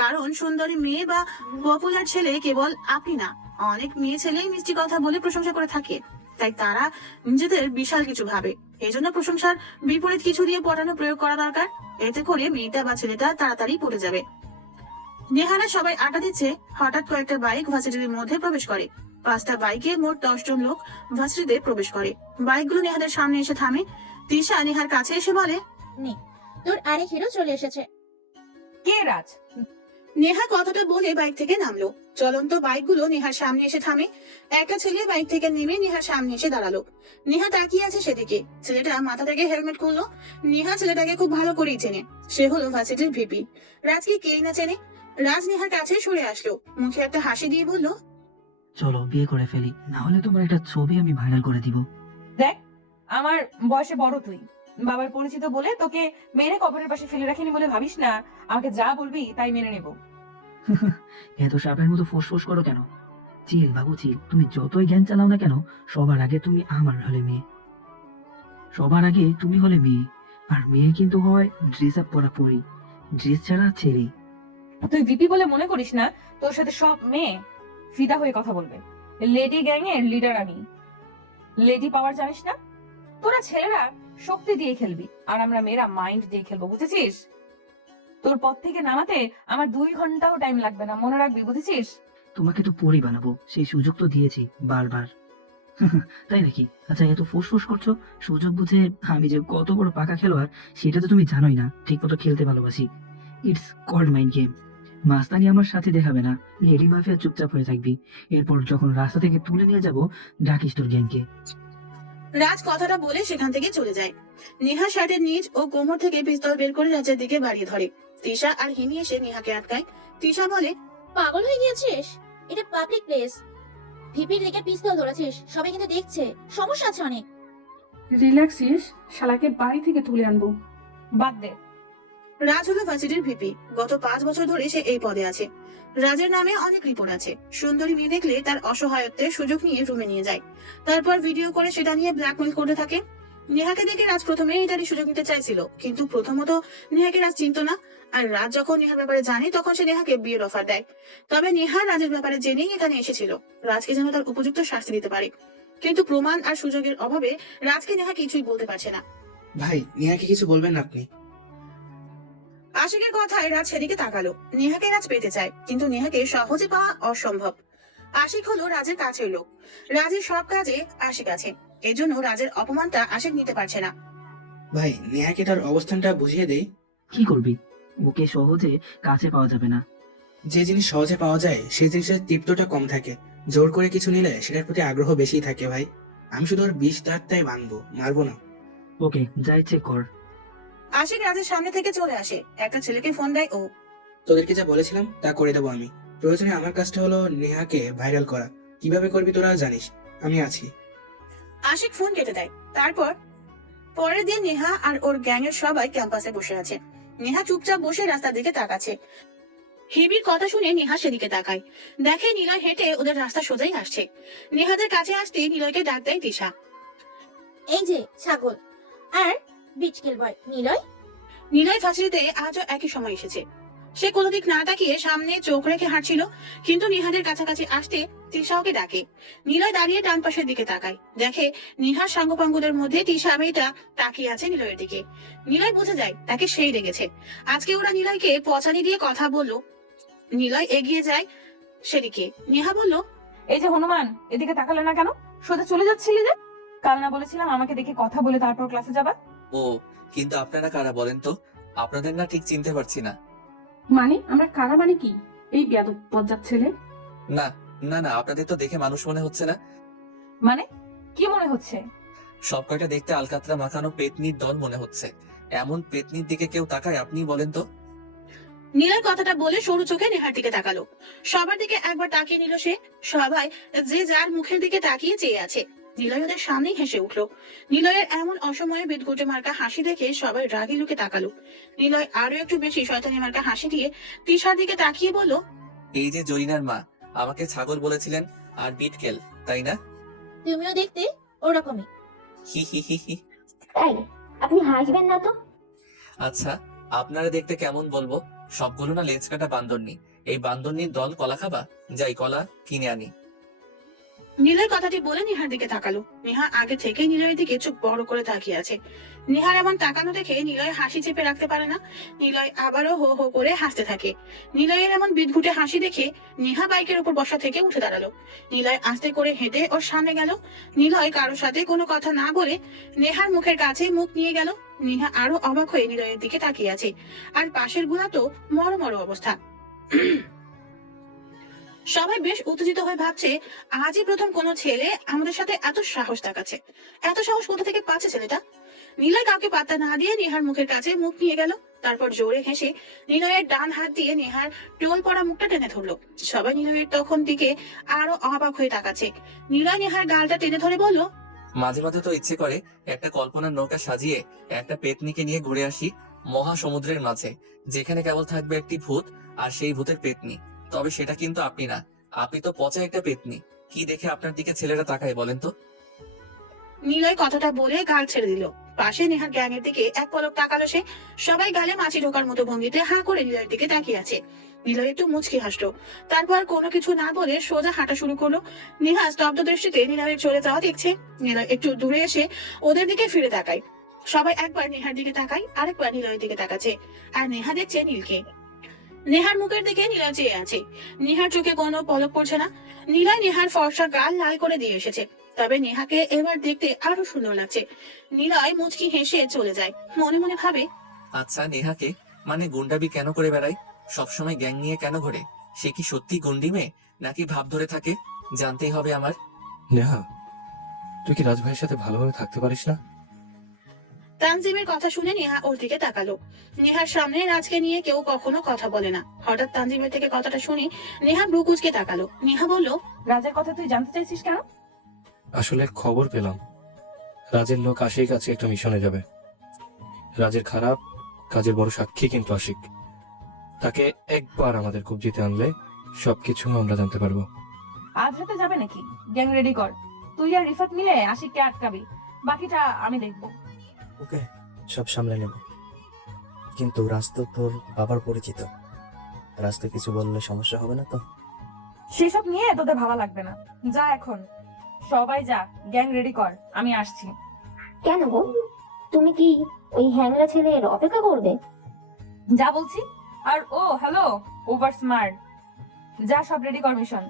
কারণ সুন্দরী মেয়ে বা পপুলার ছেলে কেবল আপনি না, অনেক মেয়ে ছেলেই মিষ্টি কথা বলে প্রশংসা করে থাকে। তাই তারা নিজেদের বিশাল কিছু ভাবে। এই জন্য প্রশংসার বিপরীত কিছু দিয়ে পটানো প্রয়োগ করা দরকার। এতে করে মেয়েটা বা ছেলেটা তাড়াতাড়ি পড়ে যাবে। নেহারা সবাই আড্ডা দিচ্ছে, হঠাৎ কয়েকটা বাইক ভার্সিটির মধ্যে প্রবেশ করে। 5টা বাইকে মোট 10 জন লোক ভার্সিটিতে প্রবেশ করে। বাইকগুলো নেহাদের সামনে এসে থামে। তিশা নেহার কাছে এসে বলে, নে, তোর আরেক হিরো চলে এসেছে। কে রাজ? নেহা কথাটা বলে বাইক থেকে নামলো। চলন্ত বাইকগুলো নেহার সামনে এসে থামে। একটা ছেলে বাইক থেকে নেমে নেহার সামনে এসে দাঁড়ালো। নেহা তাকিয়ে আছে সেদিকে। ছেলেটা মাথা থেকে হেলমেট খুললো। নেহা ছেলেটাকে খুব ভালো করেই চেনে। সে হলো ভার্সিটির ভিপি। রাজকে কেই না চেনে। রাজ নেহার কাছে সরে আসলো, মুখে একটা হাসি দিয়ে বলল, চলো বিয়ে করে ফেলি, না হলে তোমার একটা ছবি আমি ভাইরাল করে দিব। দেখ, আমার বয়সে বড় তুই, বাবার পরিচিত বলে তোকে মেরে কবরের পাশে ফেলে রাখিনি বলে ভাবিস না আমাকে যা বলবি তাই মেনে নেব। এত সাপের মতো ফোঁস করো কেন? চিল বাবু চিল, তুমি যতই জ্ঞান চালাও না কেন, সবার আগে তুমি আমার হলে মেয়ে। সবার আগে তুমি হলে মেয়ে। আর মেয়ে কিন্তু হয় ড্রেস আপ করা পরি, ড্রেস ছাড়া ছেড়ে। তুই ভিপি বলে মনে করিস না তোর সাথে সব মেয়ে ফিদা হয়ে কথা বলবে? লেডি গ্যাং এর লিডার আমি। লেডি পাওয়ার জানিস না? তোরা ছেলেরা শক্তি দিয়ে খেলবি, আর আমরা মেয়েরা মাইন্ড দিয়ে খেলবো, বুঝেছিস? তোর পথ থেকে নামাতে আমার 2 ঘন্টাও টাইম লাগবে না, মনে রাখবি, বুঝেছিস? তোমাকে তো পরি বানাবো, সেই সুযোগ তো দিয়েছি বারবার। তাই নাকি? আচ্ছা, এত ফোঁস করছো, সুযোগ বুঝে আমি যে কত বড় পাকা খেলোয়াড় সেটা তো তুমি জানোই না। ঠিক মতো খেলতে ভালোবাসি। It's called mind game. মাস্তানি আমার সাথে দেখাবে না, লেডি মাফিয়া চুপচাপ হয়ে থাকবি। এরপর যখন রাস্তা থেকে তুলে নিয়ে যাব, ডাকিস তোর গ্যাংকে। রাজ কথাটা বলে সেখান থেকে চলে যায়। নেহা শার্টের নিচ ও কোমর থেকে পিস্তল বের করে রাজের দিকে বাড়িয়ে ধরে। তিশা আর হিনি এসে নেহাকে আটকায়। তিশা বলে, পাগল হয়ে গিয়েছিস? এটা পাবলিক প্লেস। ভিপির দিকে পিস্তল ধরেছিস, সবাই কিন্তু দেখছে, সমস্যা আছে অনেক। রিল্যাক্স ইস, শালাকে বাড়ি থেকে তুলে আনবো। বাদ দে। রাজ হলো ভার্সিটির ভিপি। গত 5 বছর ধরে সে এই পদে আছে। রাজের নামে অনেক রিপোর্ট আছে। সুন্দরী মেয়ে দেখলে তার অসহায়ত্বের সুযোগ নিয়ে রুমে নিয়ে যায়। তারপর ভিডিও করে সেটা নিয়ে ব্ল্যাকমেল করতে থাকে। নেহাকে দেখে রাজ প্রথমে এটারই সুযোগ নিতে চাইছিল, কিন্তু প্রথমত নেহাকে রাজ চিনত না। আর রাজ যখন নেহার ব্যাপারে জানে, তখন সে নেহাকে বিয়ের অফার দেয়। তবে নেহা রাজের ব্যাপারে জেনেই এখানে এসেছিল, রাজকে যেন তার উপযুক্ত শাস্তি দিতে পারে। কিন্তু প্রমাণ আর সুযোগের অভাবে রাজকে নেহা কিছুই বলতে পারছে না। ভাই, নেহাকে কিছু বলবেন না আপনি? আশিকের কথায় রাজ সেদিকে তাকালো। নেহাকে রাজ পেতে চায়, কিন্তু নেহাকে সহজে পাওয়া অসম্ভব। আশিক হলো রাজের কাছের লোক। রাজের সব কাজে আশিক আছে, এজন্য রাজের অপমানটা আশিক নিতে পারছে না। ভাই, নেহাকে তার অবস্থানটা বুঝিয়ে দেই। কি করবি? ওকে সহজে কাছে পাওয়া যাবে না। যে জিনিস সহজে পাওয়া যায় সেই জিনিসের তৃপ্তটা কম থাকে। জোর করে কিছু নিলে সেটার প্রতি আগ্রহ বেশি থাকে ভাই। আমি শুধু ওর 20 দাঁতটাই ভাঙবো, মারবো না। ওকে, যা ইচ্ছে কর। আশিক রাজের সামনে থেকে চলে আসে। একটা ছেলেকে ফোন দেয় ও। তোদেরকে যা বলেছিলাম তা করে দেবো আমি। প্রয়োজনে আমার কাজটা হলো নেহাকে ভাইরাল করা। কিভাবে করবি তোরা জানিস, আমি আছি। আশিক ফোন কেটে দেয়। তারপর পরের দিন নেহা আর ওর গ্যাং এর সবাই ক্যাম্পাসে বসে আছে। নেহা চুপচাপ বসে রাস্তার দিকে তাকাচ্ছে। হিবির কথা শুনে নেহা সেদিকে তাকায়। দেখে নিলয় হেঁটে ওদের রাস্তা সোজাই আসছে। নেহাদের কাছে আসতে নিলয়কে ডাক দেয় তিশা। এই যে ছাগল আর বিচকেল বয় নিলয়। নিলয় ভার্সিটিতে আজও একই সময় এসেছে। সে কোনো দিক না তাকিয়ে সামনে চোখ রেখে হাঁটছিল, কিন্তু নিহাদের কাছাকাছি আসতে তিশা ওকে ডাকে। নিলয় দাঁড়িয়ে ডান পাশের দিকে তাকায়। দেখে নিহার সাঙ্গপাঙ্গদের মধ্যে তিশা মেয়েটা তাকিয়ে আছে নিলয়ের দিকে। নিলয় বুঝে যায় তাকে সেই রেগেছে। আজকে ওরা নিলয়কে পচানি দিয়ে কথা বলল। নিলয় এগিয়ে যায়, সেদিকে। নেহা বলল, এই যে হনুমান, এদিকে তাকালে না কেন? সোজা চলে যাচ্ছিলি যে? কাল না বলেছিলাম আমাকে দেখে কথা বলে তারপর ক্লাসে যাবা? ও, কিন্তু আপনারা কারা বলেন তো? আপনাদের না ঠিক চিনতে পারছি না। মানে আমরা কারা মানে কি? এই বেয়াদব বজ্জাত ছেলে। না না না, আপনাদের তো দেখে মানুষ মনে হচ্ছে না। মানে কি মনে হচ্ছে? সব কয়টা দেখতে আলকাতরা মাখানো পেতনির দল মনে হচ্ছে। এমন পেতনির দিকে কেউ তাকায় আপনি বলেন তো? নিলয় কথাটা বলে সরু চোখে নেহার দিকে তাকালো। সবার দিকে একবার তাকিয়ে নিল সে। সবাই যে যার মুখের দিকে তাকিয়ে চেয়ে আছে। নিলয় ওদের সামনেই হেসে উঠলো। নিলয়ের এমন অসময়ে বিদঘুটে মার্কা হাসি দেখে সবাই রাগি লুকে তাকালো। নিলয় আরো একটু বেশি শয়তানি মার্কা হাসি দিয়ে তিশার দিকে তাকিয়ে বলল, এই যে জরিনার মা আমাকে ছাগল বলেছিলেন আর বিটকেল, তাই না? তুমিও দেখতে ওরকমই। হি হি হি হি। এই, আপনি হাসবেন না তো। আচ্ছা, আপনারা দেখতে কেমন বলবো? সবগুলো না লেজ কাটা বান্দরনি। এই বান্দরনির দল কলা খাবা? যাই কলা কিনে আনি। নিলয় কথাটি বলে নেহার দিকে তাকালো। নেহা আগে থেকেই নিলয়ের দিকে চোখ বড় করে তাকিয়ে আছে। নেহার এমন তাকানো দেখে নিলয় হাসি চেপে রাখতে পারে না। নিলয় আবারও হো হো করে হাসতে থাকে। নিলয়ের এমন বিদঘুটে হাসি দেখে নেহা বাইকের উপর বসা থেকে উঠে দাঁড়ালো। নিলয় আস্তে করে হেঁটে ওর সামনে গেল। নিলয় কারোর সাথে কোনো কথা না বলে নেহার মুখের কাছে মুখ নিয়ে গেল। নেহা আরো অবাক হয়ে নিলয়ের দিকে তাকিয়ে আছে। আর পাশের গুলা তো মরো মরো অবস্থা। সবাই বেশ উত্তেজিত হয়ে ভাবছে, আজই প্রথম কোনো ছেলে আমাদের সাথে এত সাহস দেখাচ্ছে। এত সাহস কোথা থেকে পাচ্ছে ছেলেটা? নিলয় কাউকে পাত্তা না দিয়ে নেহার মুখের কাছে মুখ নিয়ে গেল। তারপর জোরে হেসে নিলয়ের ডান হাত দিয়ে নেহার টোল পড়া মুখটা টেনে ধরলো। সবাই নিলয়ের তখন দিকে আরো অবাক হয়ে তাকাচ্ছে। নিলয় নেহার গালটা টেনে ধরে বলল, মাঝে মাঝে তো ইচ্ছে করে একটা কল্পনার নৌকা সাজিয়ে একটা পেতনিকে নিয়ে ঘুরে আসি মহাসমুদ্রের মাঝে, যেখানে কেবল থাকবে একটি ভূত আর সেই ভূতের পেতনি। তবে সেটা কিন্তু আপনি না, আপনি তো পচা একটা পেতনি। কি দেখে আপনার দিকে ছেলেরা তাকায় বলেন তো? নিলয় কথাটা বলে গাল ছেড়ে দিল। পাশে নেহার গ্যাং এর দিকে এক পলক তাকালো সে। সবাই গালে মাছি ঢোকার মতো ভঙ্গিতে হাঁ করে নিলয়ের দিকে তাকিয়ে আছে। নিলয় একটু মুচকি হাসলো। তারপর কোনো কিছু না বলে সোজা হাঁটা শুরু করলো। নেহা স্তব্ধ দৃষ্টিতে নিলয়ের চলে যাওয়া দেখছে। নিলয় একটু দূরে এসে ওদের দিকে ফিরে তাকায়। সবাই একবার নেহার দিকে তাকায়, আরেকবার নিলয়ের দিকে তাকাচ্ছে। আর নেহা দেখছে নীলকে। নেহার মুখের দিকে নিলয় চেয়ে আছে। নেহার চোখে কোনো পলক পড়ছে না। নিলয় নেহার ফর্সা গাল লাল করে দিয়ে এসেছে। তবে নেহাকে এবার দেখতে আরো সুন্দর লাগছে। নিলয় মুচকি হেসে চলে যায়। মনে মনে ভাবে, আচ্ছা, নেহাকে মানে গুন্ডাবি কেন করে বেড়ায়? সবসময় গ্যাং নিয়ে কেন ঘোরে? সে কি সত্যি গুন্ডি মেয়ে নাকি ভাব ধরে থাকে? জানতেই হবে আমার। নেহা, তুই কি রাজভাইয়ের সাথে ভালোভাবে থাকতে পারিস না? তানজিমের কথা শুনে নেহা ওর দিকে তাকালো। নেহার সামনে রাজকে নিয়ে কেউ কখনো কথা বলে না। হঠাৎ তানজিমের থেকে কথাটা শুনি নেহা ব্রু কুঁচকে তাকালো। নেহা বলল, রাজের কথা তুই জানতে চাইছিস কেন? আসলে খবর পেলাম রাজের লোক আশিক আছে একটা মিশনে যাবে। রাজের খারাপ কাজের বড় সাক্ষী কিন্তু আশিক। তাকে একবার আমাদের কবজিতে আনলে সবকিছু আমরা জানতে পারবো। আজ রাতে যাবে নাকি? গ্যাং রেডি কর। তুই আর রিফাত মিলে আশিককে আটকাবি, বাকিটা আমি দেখবো। ওকে, সব সামলে নেব। কিন্তু রাজ তো তোর বাবার পরিচিত, রাজকে কিছু বললে সমস্যা হবে না তো? সেসব নিয়ে তোদের ভাবা লাগবে না। যা এখন, সবাই যা, গ্যাং রেডি কর, আমি আসছি। কেন গো, তুমি কি ওই হ্যাংরা ছেলের অপেক্ষা করবে? যা বলছি। আর ও হ্যালো, ওভার স্মার্ট, যা সব রেডি কর মিশন।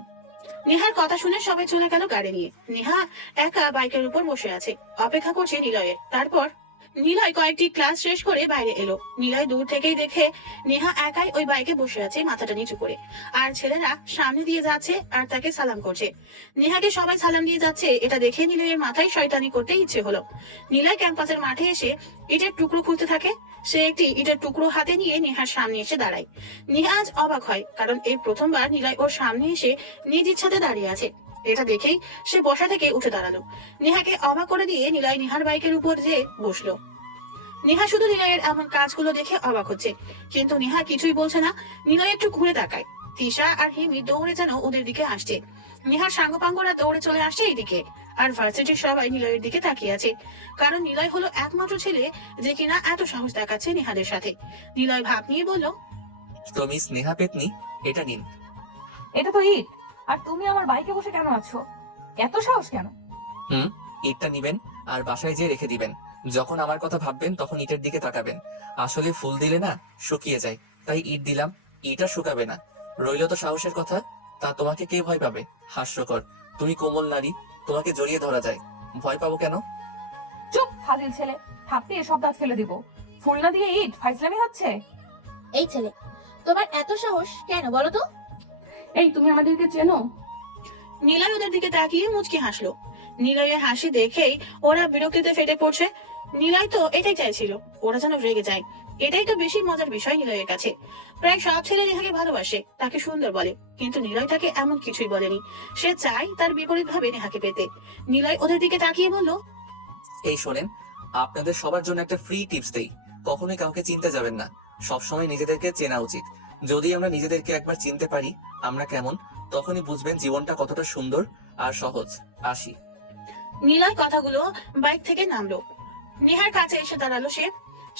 নেহার কথা শুনে সবাই চলে গেল গাড়ি নিয়ে। নেহা একা বাইকের উপর বসে আছে, অপেক্ষা করছে নিলয়ের। তারপর নিলয় কয়েকটি ক্লাস শেষ করে বাইরে এলো। নিলয় দূর থেকেই দেখে নেহা একাই ওই বাইকে বসে আছে, মাথাটা নিচু করে। আর ছেলেরা সামনে দিয়ে যাচ্ছে আর তাকে সালাম করছে। নেহাকে সবাই সালাম দিয়ে যাচ্ছে, এটা দেখে নিলয়ের মাথায় শয়তানি করতে ইচ্ছে হলো। নিলয় ক্যাম্পাসের মাঠে এসে ইটের টুকরো খুঁজতে থাকে। সে একটি ইটের টুকরো হাতে নিয়ে নেহার সামনে এসে দাঁড়ায়। নেহা আজ অবাক হয়, কারণ এই প্রথমবার নিলয় ওর সামনে এসে নিজ ইচ্ছাতে দাঁড়িয়ে আছে। এটা দেখেই সে বসা থেকে উঠে দাঁড়ালো। নেহাকে অবাক করে দিয়ে নিলয় নেহার বাইকের উপর যে বসলো। নেহা শুধু নিলয়ের এমন কাজগুলো দেখে অবাক হচ্ছে, কিন্তু নেহা কিছুই বলছে না। নিলয় একটু ঘুরে তাকায়। তিশা আর হিমি দৌড়ে যেন ওদের দিকে আসছে। নেহার সাঙ্গপাঙ্গরা দৌড়ে চলে আসছে এইদিকে। আর ভার্সিটির সবাই নিলয়ের দিকে তাকিয়ে আছে, কারণ নিলয় হলো একমাত্র ছেলে যে কিনা এত সাহস দেখাচ্ছে নেহাদের সাথে। নিলয় ভাব নিয়ে বলল, তো মিস নেহা পেতনি, এটা নিন। এটা তো ইট, আর তুমি আমার বাইকে বসে কেন আছো? এত সাহস কেন? ইটটা নিবেন আর বাসায় যেয়ে রেখে দিবেন। যখন আমার কথা ভাববেন তখন ইটের দিকে তাকাবেন। আসলে ফুল দিলে না শুকিয়ে যায়, তাই ইট দিলাম। ইট আর শুকাবে না। রইল তো সাহসের কথা, তা তোমাকে কে ভয় পাবে? হাস্যকর, তুমি কোমল নারী, তোমাকে জড়িয়ে ধরা যায়, ভয় পাবো কেন? চুপ ফাজিল ছেলে, থাপড়িয়ে সব দাঁত ফেলে দিব। ফুলনা দিয়ে ইট ফাইজলামি হচ্ছে। এই ছেলে, তোমার এত সাহস কেন বলো তো? এই তুমি আমাদেরকে চেনো? নিলয় ওদের দিকে তাকিয়ে মুচকি হাসলো। নিলয়ের হাসি দেখেই ওরা বিরক্তিতে ফেটে পড়ছে। নিলয় তো এটাই চাইছিল, ওরা যেন রেগে যায়। এটাই তো বেশি মজার বিষয় নিলয়ের কাছে। প্রায় সব ছেলে নেহাকে ভালোবাসে, তাকে সুন্দর বলে, কিন্তু নিলয় তাকে এমন কিছুই বলেনি। সে চায় তার বিপরীত ভাবে নেহাকে পেতে। নিলয় ওদের দিকে তাকিয়ে বলল, এই শোনেন, আপনাদের সবার জন্য একটা ফ্রি টিপস দেই। কখনোই কাউকে চিনতে যাবেন না, সবসময় নিজেদেরকে চেনা উচিত। যদি আমরা নিজেদেরকে একবার চিনতে পারি আমরা কেমন, তখনই বুঝবেন জীবনটা কতটা সুন্দর আর সহজ। আসি। নিলয় কথাগুলো বাইক থেকে নামলো। নেহার কাছে এসে দাঁড়ালো সে।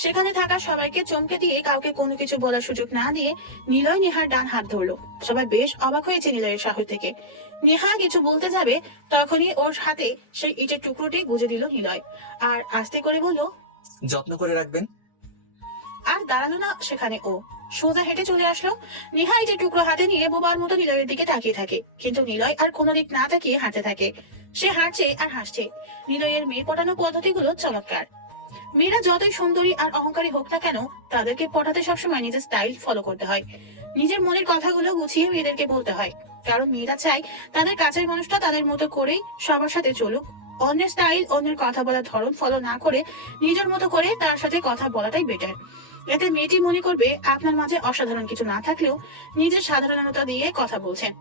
সেখানে থাকা সবাইকে চমকে দিয়ে কাউকে কোনো কিছু বলার সুযোগ না দিয়ে নিলয় নেহার ডান হাত ধরলো। সবাই বেশ অবাক হয়েছে নিলয়ের সাহস থেকে। নেহা কিছু বলতে যাবে, তখনই ওর হাতে সেই ইটের টুকরোটি গুজে দিল নিলয়, আর আস্তে করে বলল, যত্ন করে রাখবেন। আর দাঁড়ালো না সেখানে, ও সোজা হেঁটে চলে আসলো। নেহা ইটের টুকরো হাতে নিয়ে বোবার মতো নিলয়ের দিকে তাকিয়ে থাকে, কিন্তু নিলয় আর কোনো দিক না তাকিয়ে হাঁটতে থাকে। সে হাঁটছে আর হাসছে। নিলয়ের মেয়ে পটানো পদ্ধতিগুলো চমৎকার। মেয়েরা যতই সুন্দরী আর অহংকারী হোক না কেন, তাদেরকে পটাতে সবসময় নিজের স্টাইল ফলো করতে হয়। নিজের মনের কথাগুলো গুছিয়ে মেয়েদেরকে বলতে হয়, কারণ মেয়েরা চায় তাদের কাছের মানুষটা তাদের মতো করেই সবার সাথে চলুক। অন্যের স্টাইল, অন্যের কথা বলার ধরন ফলো না করে নিজের মতো করে তার সাথে কথা বলাটাই বেটার। এতে মেয়েটি মনে করবে আপনার মাঝে অসাধারণ কিছু না থাকলেও নিজের সাধারণতা দিয়ে কথা বলছেন।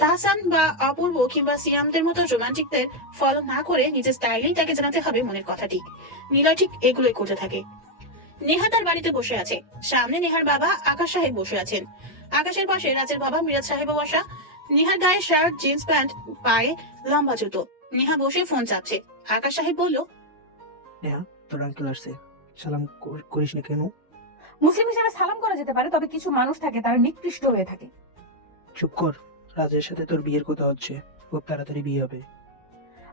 তাহসান বা অপূর্ব কিংবা সিয়ামদের মতো রোমান্টিকদের ফলো না করে নিজের স্টাইলেই তাকে জানাতে হবে মনের কথাটি। নীলয় ঠিক এগুলোই করতে থাকে। নেহা তার বাড়িতে বসে আছে। সামনে নেহার বাবা আকাশ সাহেব বসে আছেন। আকাশের পাশে রাজের বাবা মিরাজ সাহেবও বসা। নেহার গায়ে শার্ট, জিন্স প্যান্ট, পায়ে লম্বা জুতো। নেহা বসে ফোন চাপছে। আকাশ সাহেব বলল, নেহা, তোর আঙ্কেল আসছে, সালাম করিস না কেন? মুসলিম হিসেবে সালাম করা যেতে পারে, তবে কিছু মানুষ থাকে তারা নিকৃষ্ট হয়ে থাকে। চুপ কর, রাজের সাথে তোর বিয়ের কথা হচ্ছে, খুব তাড়াতাড়ি বিয়ে হবে।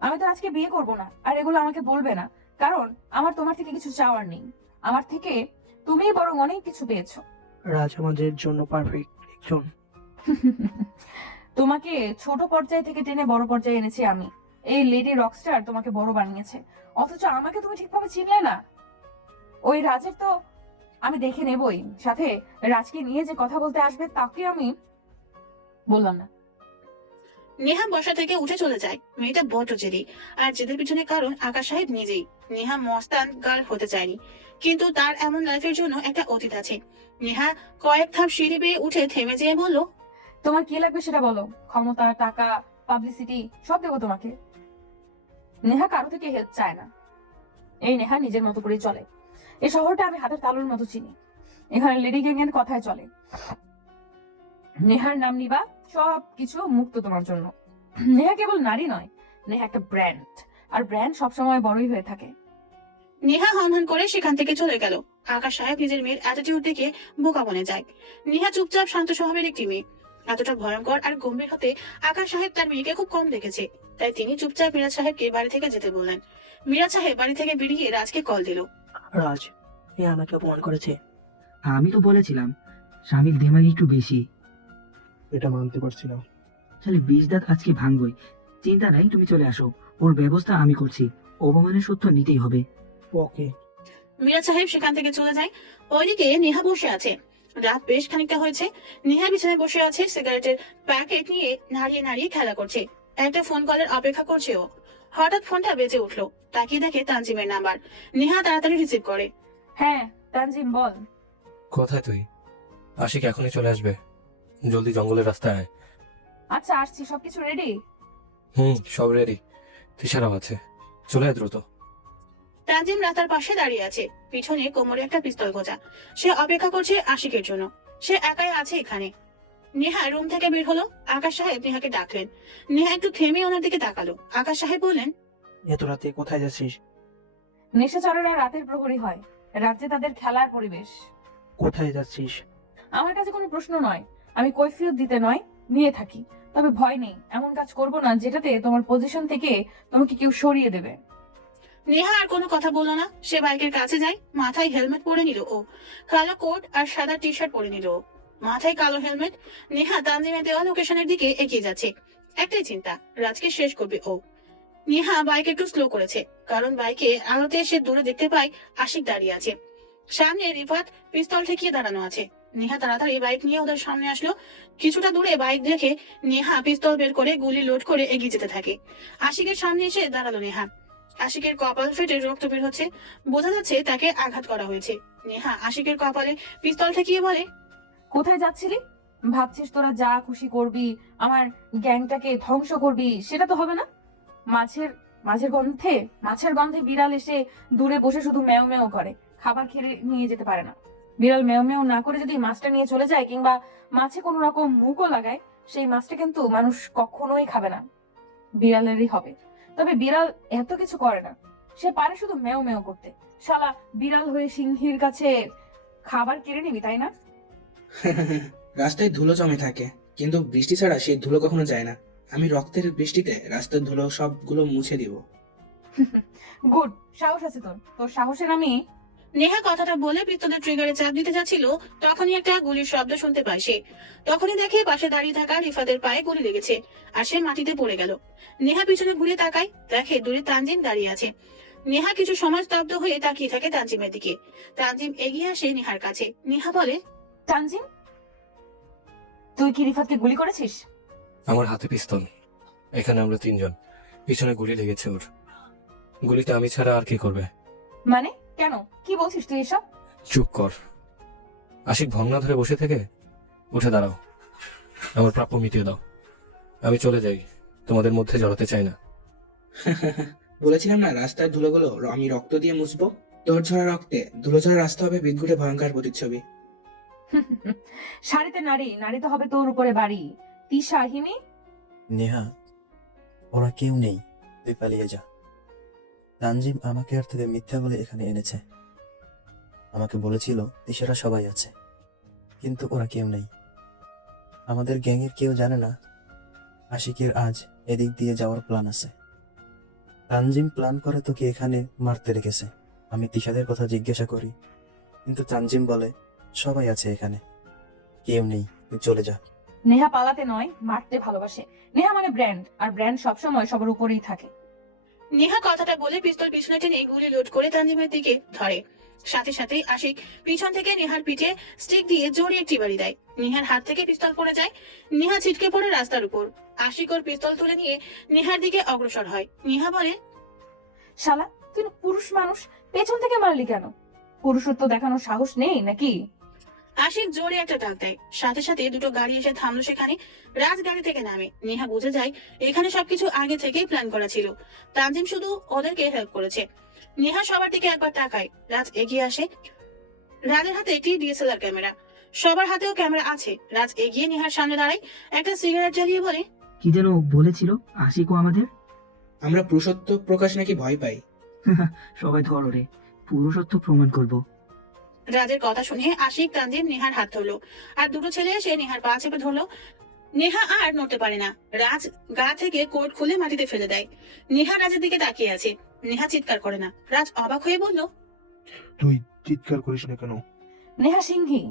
আমি তো আজকে বিয়ে করব না, আর এগুলো আমাকে বলবে না, কারণ আমার তোমার থেকে কিছু চাওয়ার নেই। আমার থেকে তুমিই বরং অনেক কিছু পেয়েছো। রাজ আমাদের জন্য পারফেক্ট একজন। তোমাকে ছোট পর্যায় থেকে টেনে বড় পর্যায়ে এনেছি আমি। এই লেডি রকস্টার তোমাকে বড় বানিয়েছে, অথচ আমাকে তুমি ঠিকভাবে চিনলে না। ওই রাজের তো আমি দেখে নেবই, সাথে রাজকে নিয়ে যে কথা বলতে আসবে তাকে আমি বললাম না। নেহা বসা থেকে উঠে চলে যায়। মেয়েটা বড় জেদি, আর জেদের পিছনে কারণ আকাশ সাহেব নিজেই। নেহা মস্তান গার্ল হতে চায়নি, কিন্তু তার এমন লাইফের জন্য একটা অতীত আছে। নেহা কয়েক ধাপ সিঁড়ি বেয়ে উঠে থেমে যেয়ে বলল, তোমার কি লাগবে সেটা বলো। ক্ষমতা, টাকা, পাবলিসিটি সব দেবো তোমাকে। নেহা কারো থেকে হেল্প চায় না। এই নেহা নিজের মতো করে চলে। এই শহরটা আমি হাতের তালুর মতো চিনি। এখানে লেডি গ্যাং এর কথাই চলে। নেহার নাম নিবা, সব কিছু মুক্ত তোমার জন্য। নেহা কেবল নারী নয়, নেহা একটা ব্র্যান্ড, আর ব্র্যান্ড সবসময় বড়ই হয়ে থাকে। নেহা হনহন করে সেখান থেকে চলে গেল। আকাশ সাহেব নিজের মেয়ের অ্যাটিটিউড দেখে বোকা বনে যায়। নেহা চুপচাপ শান্ত স্বভাবের একটি মেয়ে। এতটা ভয়ঙ্কর আর গম্ভীর হতে আকাশ সাহেব তার মেয়েকে খুব কম দেখেছে, তাই তিনি চুপচাপ মিরাজ সাহেবকে বাড়ি থেকে যেতে বললেন। মিরাজ সাহেব বাড়ি থেকে বেরিয়ে রাজকে কল দিল। রাজ, এ আমাকে অপমান করেছে। আমি তো বলেছিলাম স্বামীর দিমাগ একটু বেশি। এটা মানতে পারছি না। তাহলে 20 দাঁত আজকে ভাঙবই। চিন্তা নাই, তুমি চলে আসো, ওর ব্যবস্থা আমি করছি। অপমানের সত্য নিতেই হবে। ওকে। মিরাজ সাহেব সেখান থেকে চলে যায়। ওইদিকে নেহা বসে আছে। রাত বেশ খানিকটা হয়েছে। নেহা বিছানায় বসে আছে, সিগারেটের প্যাকেট নিয়ে নাড়িয়ে নাড়িয়ে খেলা করছে। একটা ফোন কলের অপেক্ষা করছে ও। হঠাৎ ফোনটা বেজে উঠলো। তাকিয়ে দেখে তানজিমের নাম্বার। নেহা তাড়াতাড়ি রিসিভ করে। হ্যাঁ তানজিম, বল। কোথায় তুই? আশিক এখনই চলে আসবে, জলদি জঙ্গলের রাস্তায় আয়। আচ্ছা আসছি, সবকিছু রেডি? সব রেডি, তিশারাও আছে, চলে আয় দ্রুত। তানজিম রাস্তার পাশে দাঁড়িয়ে আছে, পিছনে কোমরে একটা পিস্তল গোজা। সে অপেক্ষা করছে আশিকের জন্য। সে একাই আছে এখানে। নেহা রুম থেকে বের হলো। আকাশ সাহেব নেহাকে ডাকলেন। নেহা একটু থেমে ওনার দিকে তাকালো। আকাশ সাহেব বললেন, এত রাতে কোথায় যাচ্ছিস? নেশাচরেরা রাতের প্রহরী হয়, রাজ্যে তাদের খেলার পরিবেশ। কোথায় যাচ্ছিস? আমার কাছে কোনো প্রশ্ন নয়, আমি কৈফিয়ত দিতে নয়, নিয়ে থাকি। তবে ভয় নেই, এমন কাজ করব না যেটাতে তোমার পজিশন থেকে তোমাকে কেউ সরিয়ে দেবে। নেহা আর কোনো কথা বললো না। সে বাইকের কাছে যায়, মাথায় হেলমেট পরে নিল ও। কালো কোট আর সাদা টি শার্ট পরে নিল ও। মাথায় কালো হেলমেট। নেহা তানজিমের দেওয়া লোকেশনের দিকে এগিয়ে যাচ্ছে। একটাই চিন্তা, রাজকে শেষ করবে ও। নেহা বাইক একটু স্লো করেছে, কারণ বাইকে আলোতে সে দূরে দেখতে পায় আশিক দাঁড়িয়ে আছে। সামনে রিফাত পিস্তল ঠেকিয়ে দাঁড়ানো আছে। নেহা তাড়াতাড়ি বাইক নিয়ে ওদের সামনে আসলো। কিছুটা দূরে বাইক দেখে নেহা পিস্তল বের করে গুলি লোড করে এগিয়ে যেতে থাকে। আশিকের সামনে এসে দাঁড়ালো নেহা। আশিকের কপাল ফেটে রক্ত বের হচ্ছে, বোঝা যাচ্ছে তাকে আঘাত করা হয়েছে। নেহা আশিকের কপালে পিস্তল ঠেকিয়ে বলে, কোথায় যাচ্ছিলি? ভাবছিস তোরা যা খুশি করবি, আমার গ্যাংটাকে ধ্বংস করবি? সেটা তো হবে না। মাছের গন্ধে বিড়াল এসে দূরে বসে শুধু ম্যাও ম্যাও করে, খাবার খেয়ে নিয়ে যেতে পারে না। বিড়াল ম্যাও ম্যাও না করে যদি মাছটা নিয়ে চলে যায়, কিংবা মাছে কোনো রকম মুখও লাগায়, সেই মাছটা কিন্তু মানুষ কখনোই খাবে না, বিড়ালেরই হবে। তবে বিড়াল এত কিছু করে না, সে পারে শুধু ম্যাও ম্যাও করতে। শালা, বিড়াল হয়ে সিংহীর কাছে খাবার কেড়ে নিবি, তাই না? রাস্তায় ধুলো জমে থাকে, কিন্তু বৃষ্টি ছাড়া সেই ধুলো কখনো যায় না। আমি রক্তের বৃষ্টিতে রাস্তার ধুলো সবগুলো মুছে দিব। গুড, সাহস আছে তোর। তোর সাহসের আমি। নেহা কথাটা বলে পিস্তলের ট্রিগারে চাপ দিতে যাচ্ছিল, তখনই একটা গুলির শব্দ শুনতে পায় সে। তখনই দেখে পাশে দাঁড়িয়ে থাকা রিফাতের পায়ে গুলি লেগেছে, আর সে মাটিতে পড়ে গেল। নেহা পিছনে ঘুরে তাকায়, দেখে দূরে তানজিম দাঁড়িয়ে আছে। নেহা কিছু সময় স্তব্ধ হয়ে তাকিয়ে থাকে তানজিমের দিকে। তানজিম এগিয়ে আসে নেহার কাছে। নেহা বলে, তানজিম, তুই কি রিফাতকে গুলি করেছিস? আমার হাতে পিস্তল, এখানে আমরা তিনজন, পিছনে গুলি লেগেছে ওর। গুলিটা আমি ছাড়া আর কি করবে? মানে কেন, কি বলছিস তুই এসব? চুপ কর। আশিক ভগ্না ধরে বসে থেকে উঠে দাঁড়াও, আমার প্রাপ্য মিটিয়ে দাও। আমি চলে যাই, তোমাদের মধ্যে জড়াতে চাই না। বলেছিলাম না, রাস্তার ধুলোগুলো আমি রক্ত দিয়ে মুছবো। তোর ঝরা রক্তে ধুলো ঝরা রাস্তা হবে বিদঘুটে ভয়ঙ্কর প্রতিচ্ছবি। শাড়িতে নারী, নারীতে হবে তোর উপরে বাড়ি। তিশা, হিমি। নেহা, ওরা কেউ নেই, তুই পালিয়ে যা। তানজিম আমাকে আর তোকে মিথ্যা বলে এখানে এনেছে। আমাকে বলেছিল তিশারা সবাই আছে, কিন্তু ওরা কেউ নেই। আমাদের গ্যাংয়ের কেউ জানে না আশিকের আজ এদিক দিয়ে যাওয়ার প্ল্যান আছে। তানজিম প্ল্যান করে তোকে এখানে মারতে রেখেছে। আমি তিশাদের কথা জিজ্ঞাসা করি, কিন্তু তানজিম বলে সবাই আছে এখানে, কেউ নেই, তুই চলে যা। নেহা পালাতে নয়, মারতে ভালোবাসে। নেহা মানে ব্র্যান্ড, আর ব্র্যান্ড সবসময় সবার উপরেই থাকে। নেহা কথাটা বলে পিস্তল পিছনে টেনে গুলি লোড করে তানজিমের দিকে ধরে। সাথে সাথেই আশিক পিছন থেকে নেহার পিঠে স্টিক দিয়ে জোরে একটি বাড়ি দেয়। নেহার হাত থেকে পিস্তল পড়ে যায়। নেহা ছিটকে পড়ে রাস্তার উপর। আশিক ওর পিস্তল তুলে নিয়ে নেহার দিকে অগ্রসর হয়। নেহা বলে, শালা, তুই পুরুষ মানুষ, পেছন থেকে মারলি কেন? পুরুষত্ব দেখানোর সাহস নেই নাকি? আশিক জোরে একটা ডাক দেয়। সাথে সাথে দুটো গাড়ি এসে থামলো সেখানে। রাজ গাড়ি থেকে নামে। নেহা বুঝে যায় এখানে সবকিছু আগে থেকেই প্ল্যান করা ছিল। তানজিম শুধু ওদেরকে হেল্প করেছে। নেহা সবার দিকে একবার তাকায়। রাজ এগিয়ে আসে। রাজের হাতে একটি ডিএসএলআর ক্যামেরা, সবার হাতেও ক্যামেরা আছে। রাজ এগিয়ে নেহার সামনে দাঁড়ায়, একটা সিগারেট জ্বালিয়ে বলে, কি যেন বলেছিল আশিকও আমাদের? আমরা পুরুষত্ব প্রকাশ নাকি ভয় পাই? সবাই ধর ওরে, পুরুষত্ব প্রমাণ করব। রাজের কথা শুনে আশিক, তানজিম নেহার হাত ধরলো, আর দুটো ছেলে এসে নেহার পা চেপে ধরলো। নেহা আর নড়তে পারে না। রাজ গা থেকে কোট খুলে মাটিতে ফেলে দেয়। নেহা রাজের দিকে তাকিয়ে আছে। নেহা চিৎকার করে না। রাজ অবাক হয়ে বলল, তুই চিৎকার করিস না কেন? নেহা সিংহী,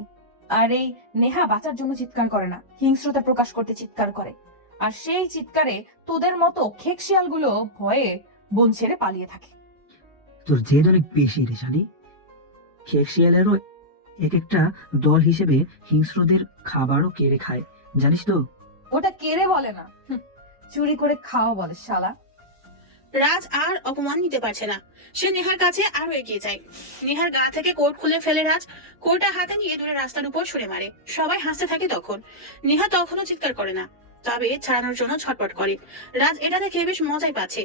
আর এই নেহা বাঁচার জন্য চিৎকার করে না, হিংস্রতা প্রকাশ করতে চিৎকার করে। আর সেই চিৎকারে তোদের মতো খেক শিয়ালগুলো ভয়ে বন ছেড়ে পালিয়ে থাকে। তোর জেদ অনেক বেশি রে শালি। খেক শিয়ালেরও এক একটা দল হিসেবে হিংস্রদের খাবারও কেড়ে খায়, জানিস তো? ওটা কেড়ে বলে না, চুরি করে খাওয়া বলে শালা। রাজ আর অপমান নিতে পারছে না। সে নেহার কাছে আরো এগিয়ে যায়। নেহার গা থেকে কোট খুলে ফেলে রাজ। কোটটা হাতে নিয়ে দূরে রাস্তার উপর ছুড়ে মারে। সবাই হাসতে থাকে তখন। নেহা তখনও চিৎকার করে না, তবে ছাড়ানোর জন্য ছটপট করে। রাজ এটা দেখে বেশ মজাই পাচ্ছে।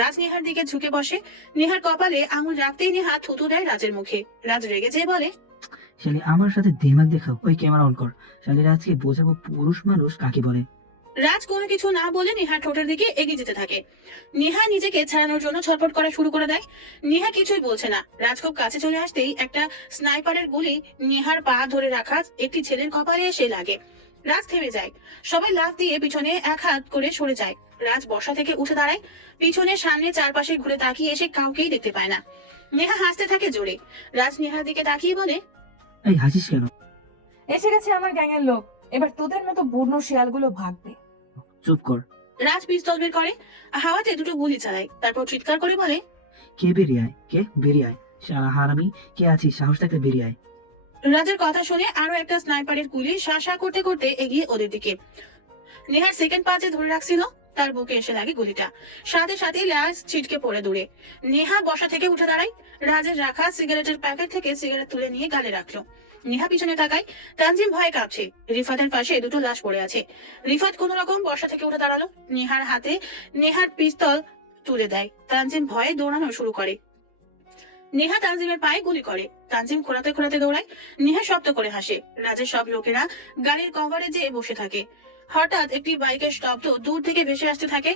রাজ নেহার দিকে ঝুঁকে বসে। নেহার কপালে আঙুল রাখতেই নেহা থুতু দেয় রাজের মুখে। রাজ রেগে যেয়ে বলে, শালি আমার সাথে দিমাগ দেখাও, ওই ক্যামেরা অন কর। শালি রাজকে বোঝাবো পুরুষ মানুষ কাকে বলে। রাজ কোনো কিছু না বলে নেহার ঠোঁটের দিকে এগিয়ে যেতে থাকে। নেহা নিজেকে ছাড়ানোর জন্য ছটফট করা শুরু করে দেয়। নেহা কিছুই বলছে না। রাজ খুব কাছে চলে আসতেই একটা স্নাইপারের গুলি নেহার পা ধরে রাখা একটি ছেলের কপালে এসে লাগে। রাজ থেমে যায়। সবাই লাফ দিয়ে পিছনে এক হাত করে সরে যায়। রাজ বসা থেকে উঠে দাঁড়ায়। পিছনে সামনে চারপাশে ঘুরে তাকিয়ে এসে কাউকেই দেখতে পায় না। নেহা হাসতে থাকে জোরে। রাজ নেহার দিকে তাকিয়ে বলে, এই হাসিস কেন? এসে গেছে আমার গ্যাংয়ের লোক, এবার তোদের মতো বুড়ো শিয়ালগুলো ভাগবে। চুপ কর। রাজ পিস্তল বের করে, হাওয়াতে দুটো গুলি চালায়, তারপর চিৎকার করে বলে, কে বেরিয়ে আয়, কে বেরিয়ে আয়, শালা হারামি, কে আছিস, সাহস থাকলে বেরিয়ে আয়। রাজের কথা শুনে আরো একটা স্নাইপারের গুলি শা করতে করতে এগিয়ে ওদের দিকে। নেহার সেকেন্ড পাঁচে ধরে রাখছিল, তার বুকে এসে লাগে গুলিটা, সাথে সাথে লাশ ছিটকে পড়ে দূরে। নেহা বসা থেকে উঠে দাঁড়ায়, রাজের রাখা সিগারেটের প্যাকেট থেকে সিগারেট তুলে নিয়ে গালে রাখলো। নেহা পিছনে তাকায়, তানজিম ভয়ে কাঁপছে। রিফাতের পাশে দুটো লাশ পড়ে আছে। রিফাত কোন রকম বসা থেকে উঠে দাঁড়ালো, নেহার হাতে নেহার পিস্তল তুলে দেয়। তানজিম ভয়ে দৌড়ানো শুরু করে। নেহা তানজিমের পায়ে গুলি করে, তানজিম খোঁড়াতে খোঁড়াতে দৌড়ায়। নেহা শব্দ করে হাসে। রাজের সব লোকেরা গাড়ির কভারে যেয়ে বসে থাকে। হঠাৎ একটি বাইকের শব্দ দূর থেকে ভেসে আসতে থাকে।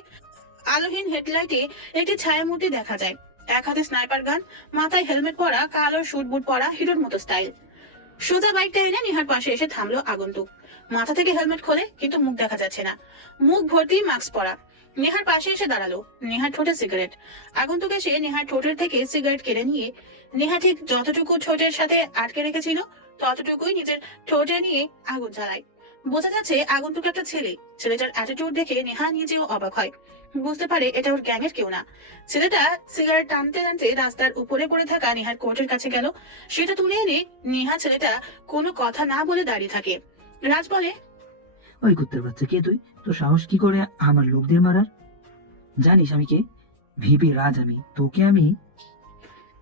আলোহীন হেডলাইটে একটি ছায়ামূর্তি দেখা যায়, এক হাতে স্নাইপার গান, মাথায় হেলমেট পরা, কালো শুট বুট পরা, হিরোর মতো স্টাইল। সোজা বাইকটা এনে নেহার পাশে এসে থামলো আগন্তুক। মাথা থেকে হেলমেট খোলে, কিন্তু মুখ দেখা যাচ্ছে না, মুখ ভর্তি মাস্ক পরা। নেহার পাশে এসে দাঁড়ালো, নেহার ঠোঁটে সিগারেট। আগন্তুক এসে নেহার ঠোঁটের থেকে সিগারেট কেড়ে নিয়ে নেহা ঠিক যতটুকু ঠোঁটের সাথে আটকে রেখেছিল ততটুকুই নিজের ঠোঁটে নিয়ে আগুন জ্বালায়। বোঝা যাচ্ছে আগন্তুক একটা ছেলে। ছেলেটার অ্যাটিটিউড দেখে নেহা নিজেও অবাক হয়, বুঝতে পারে এটা ওর গ্যাংয়ের কেউ না। ছেলেটা সিগারেট টানতে টানতে রাস্তার উপরে পড়ে থাকা নেহার কোটের কাছে গেল, সেটা তুলে এনে নেহা ছেলেটা কোনো কথা না বলে দাঁড়িয়ে থাকে। রাজ বলে, ওই কুত্তার বাচ্চা, কে তুই? তোর সাহস কি করে আমার লোকদের মারার? জানিস আমি কে? ভিপি রাজ আমি, তোকে আমি।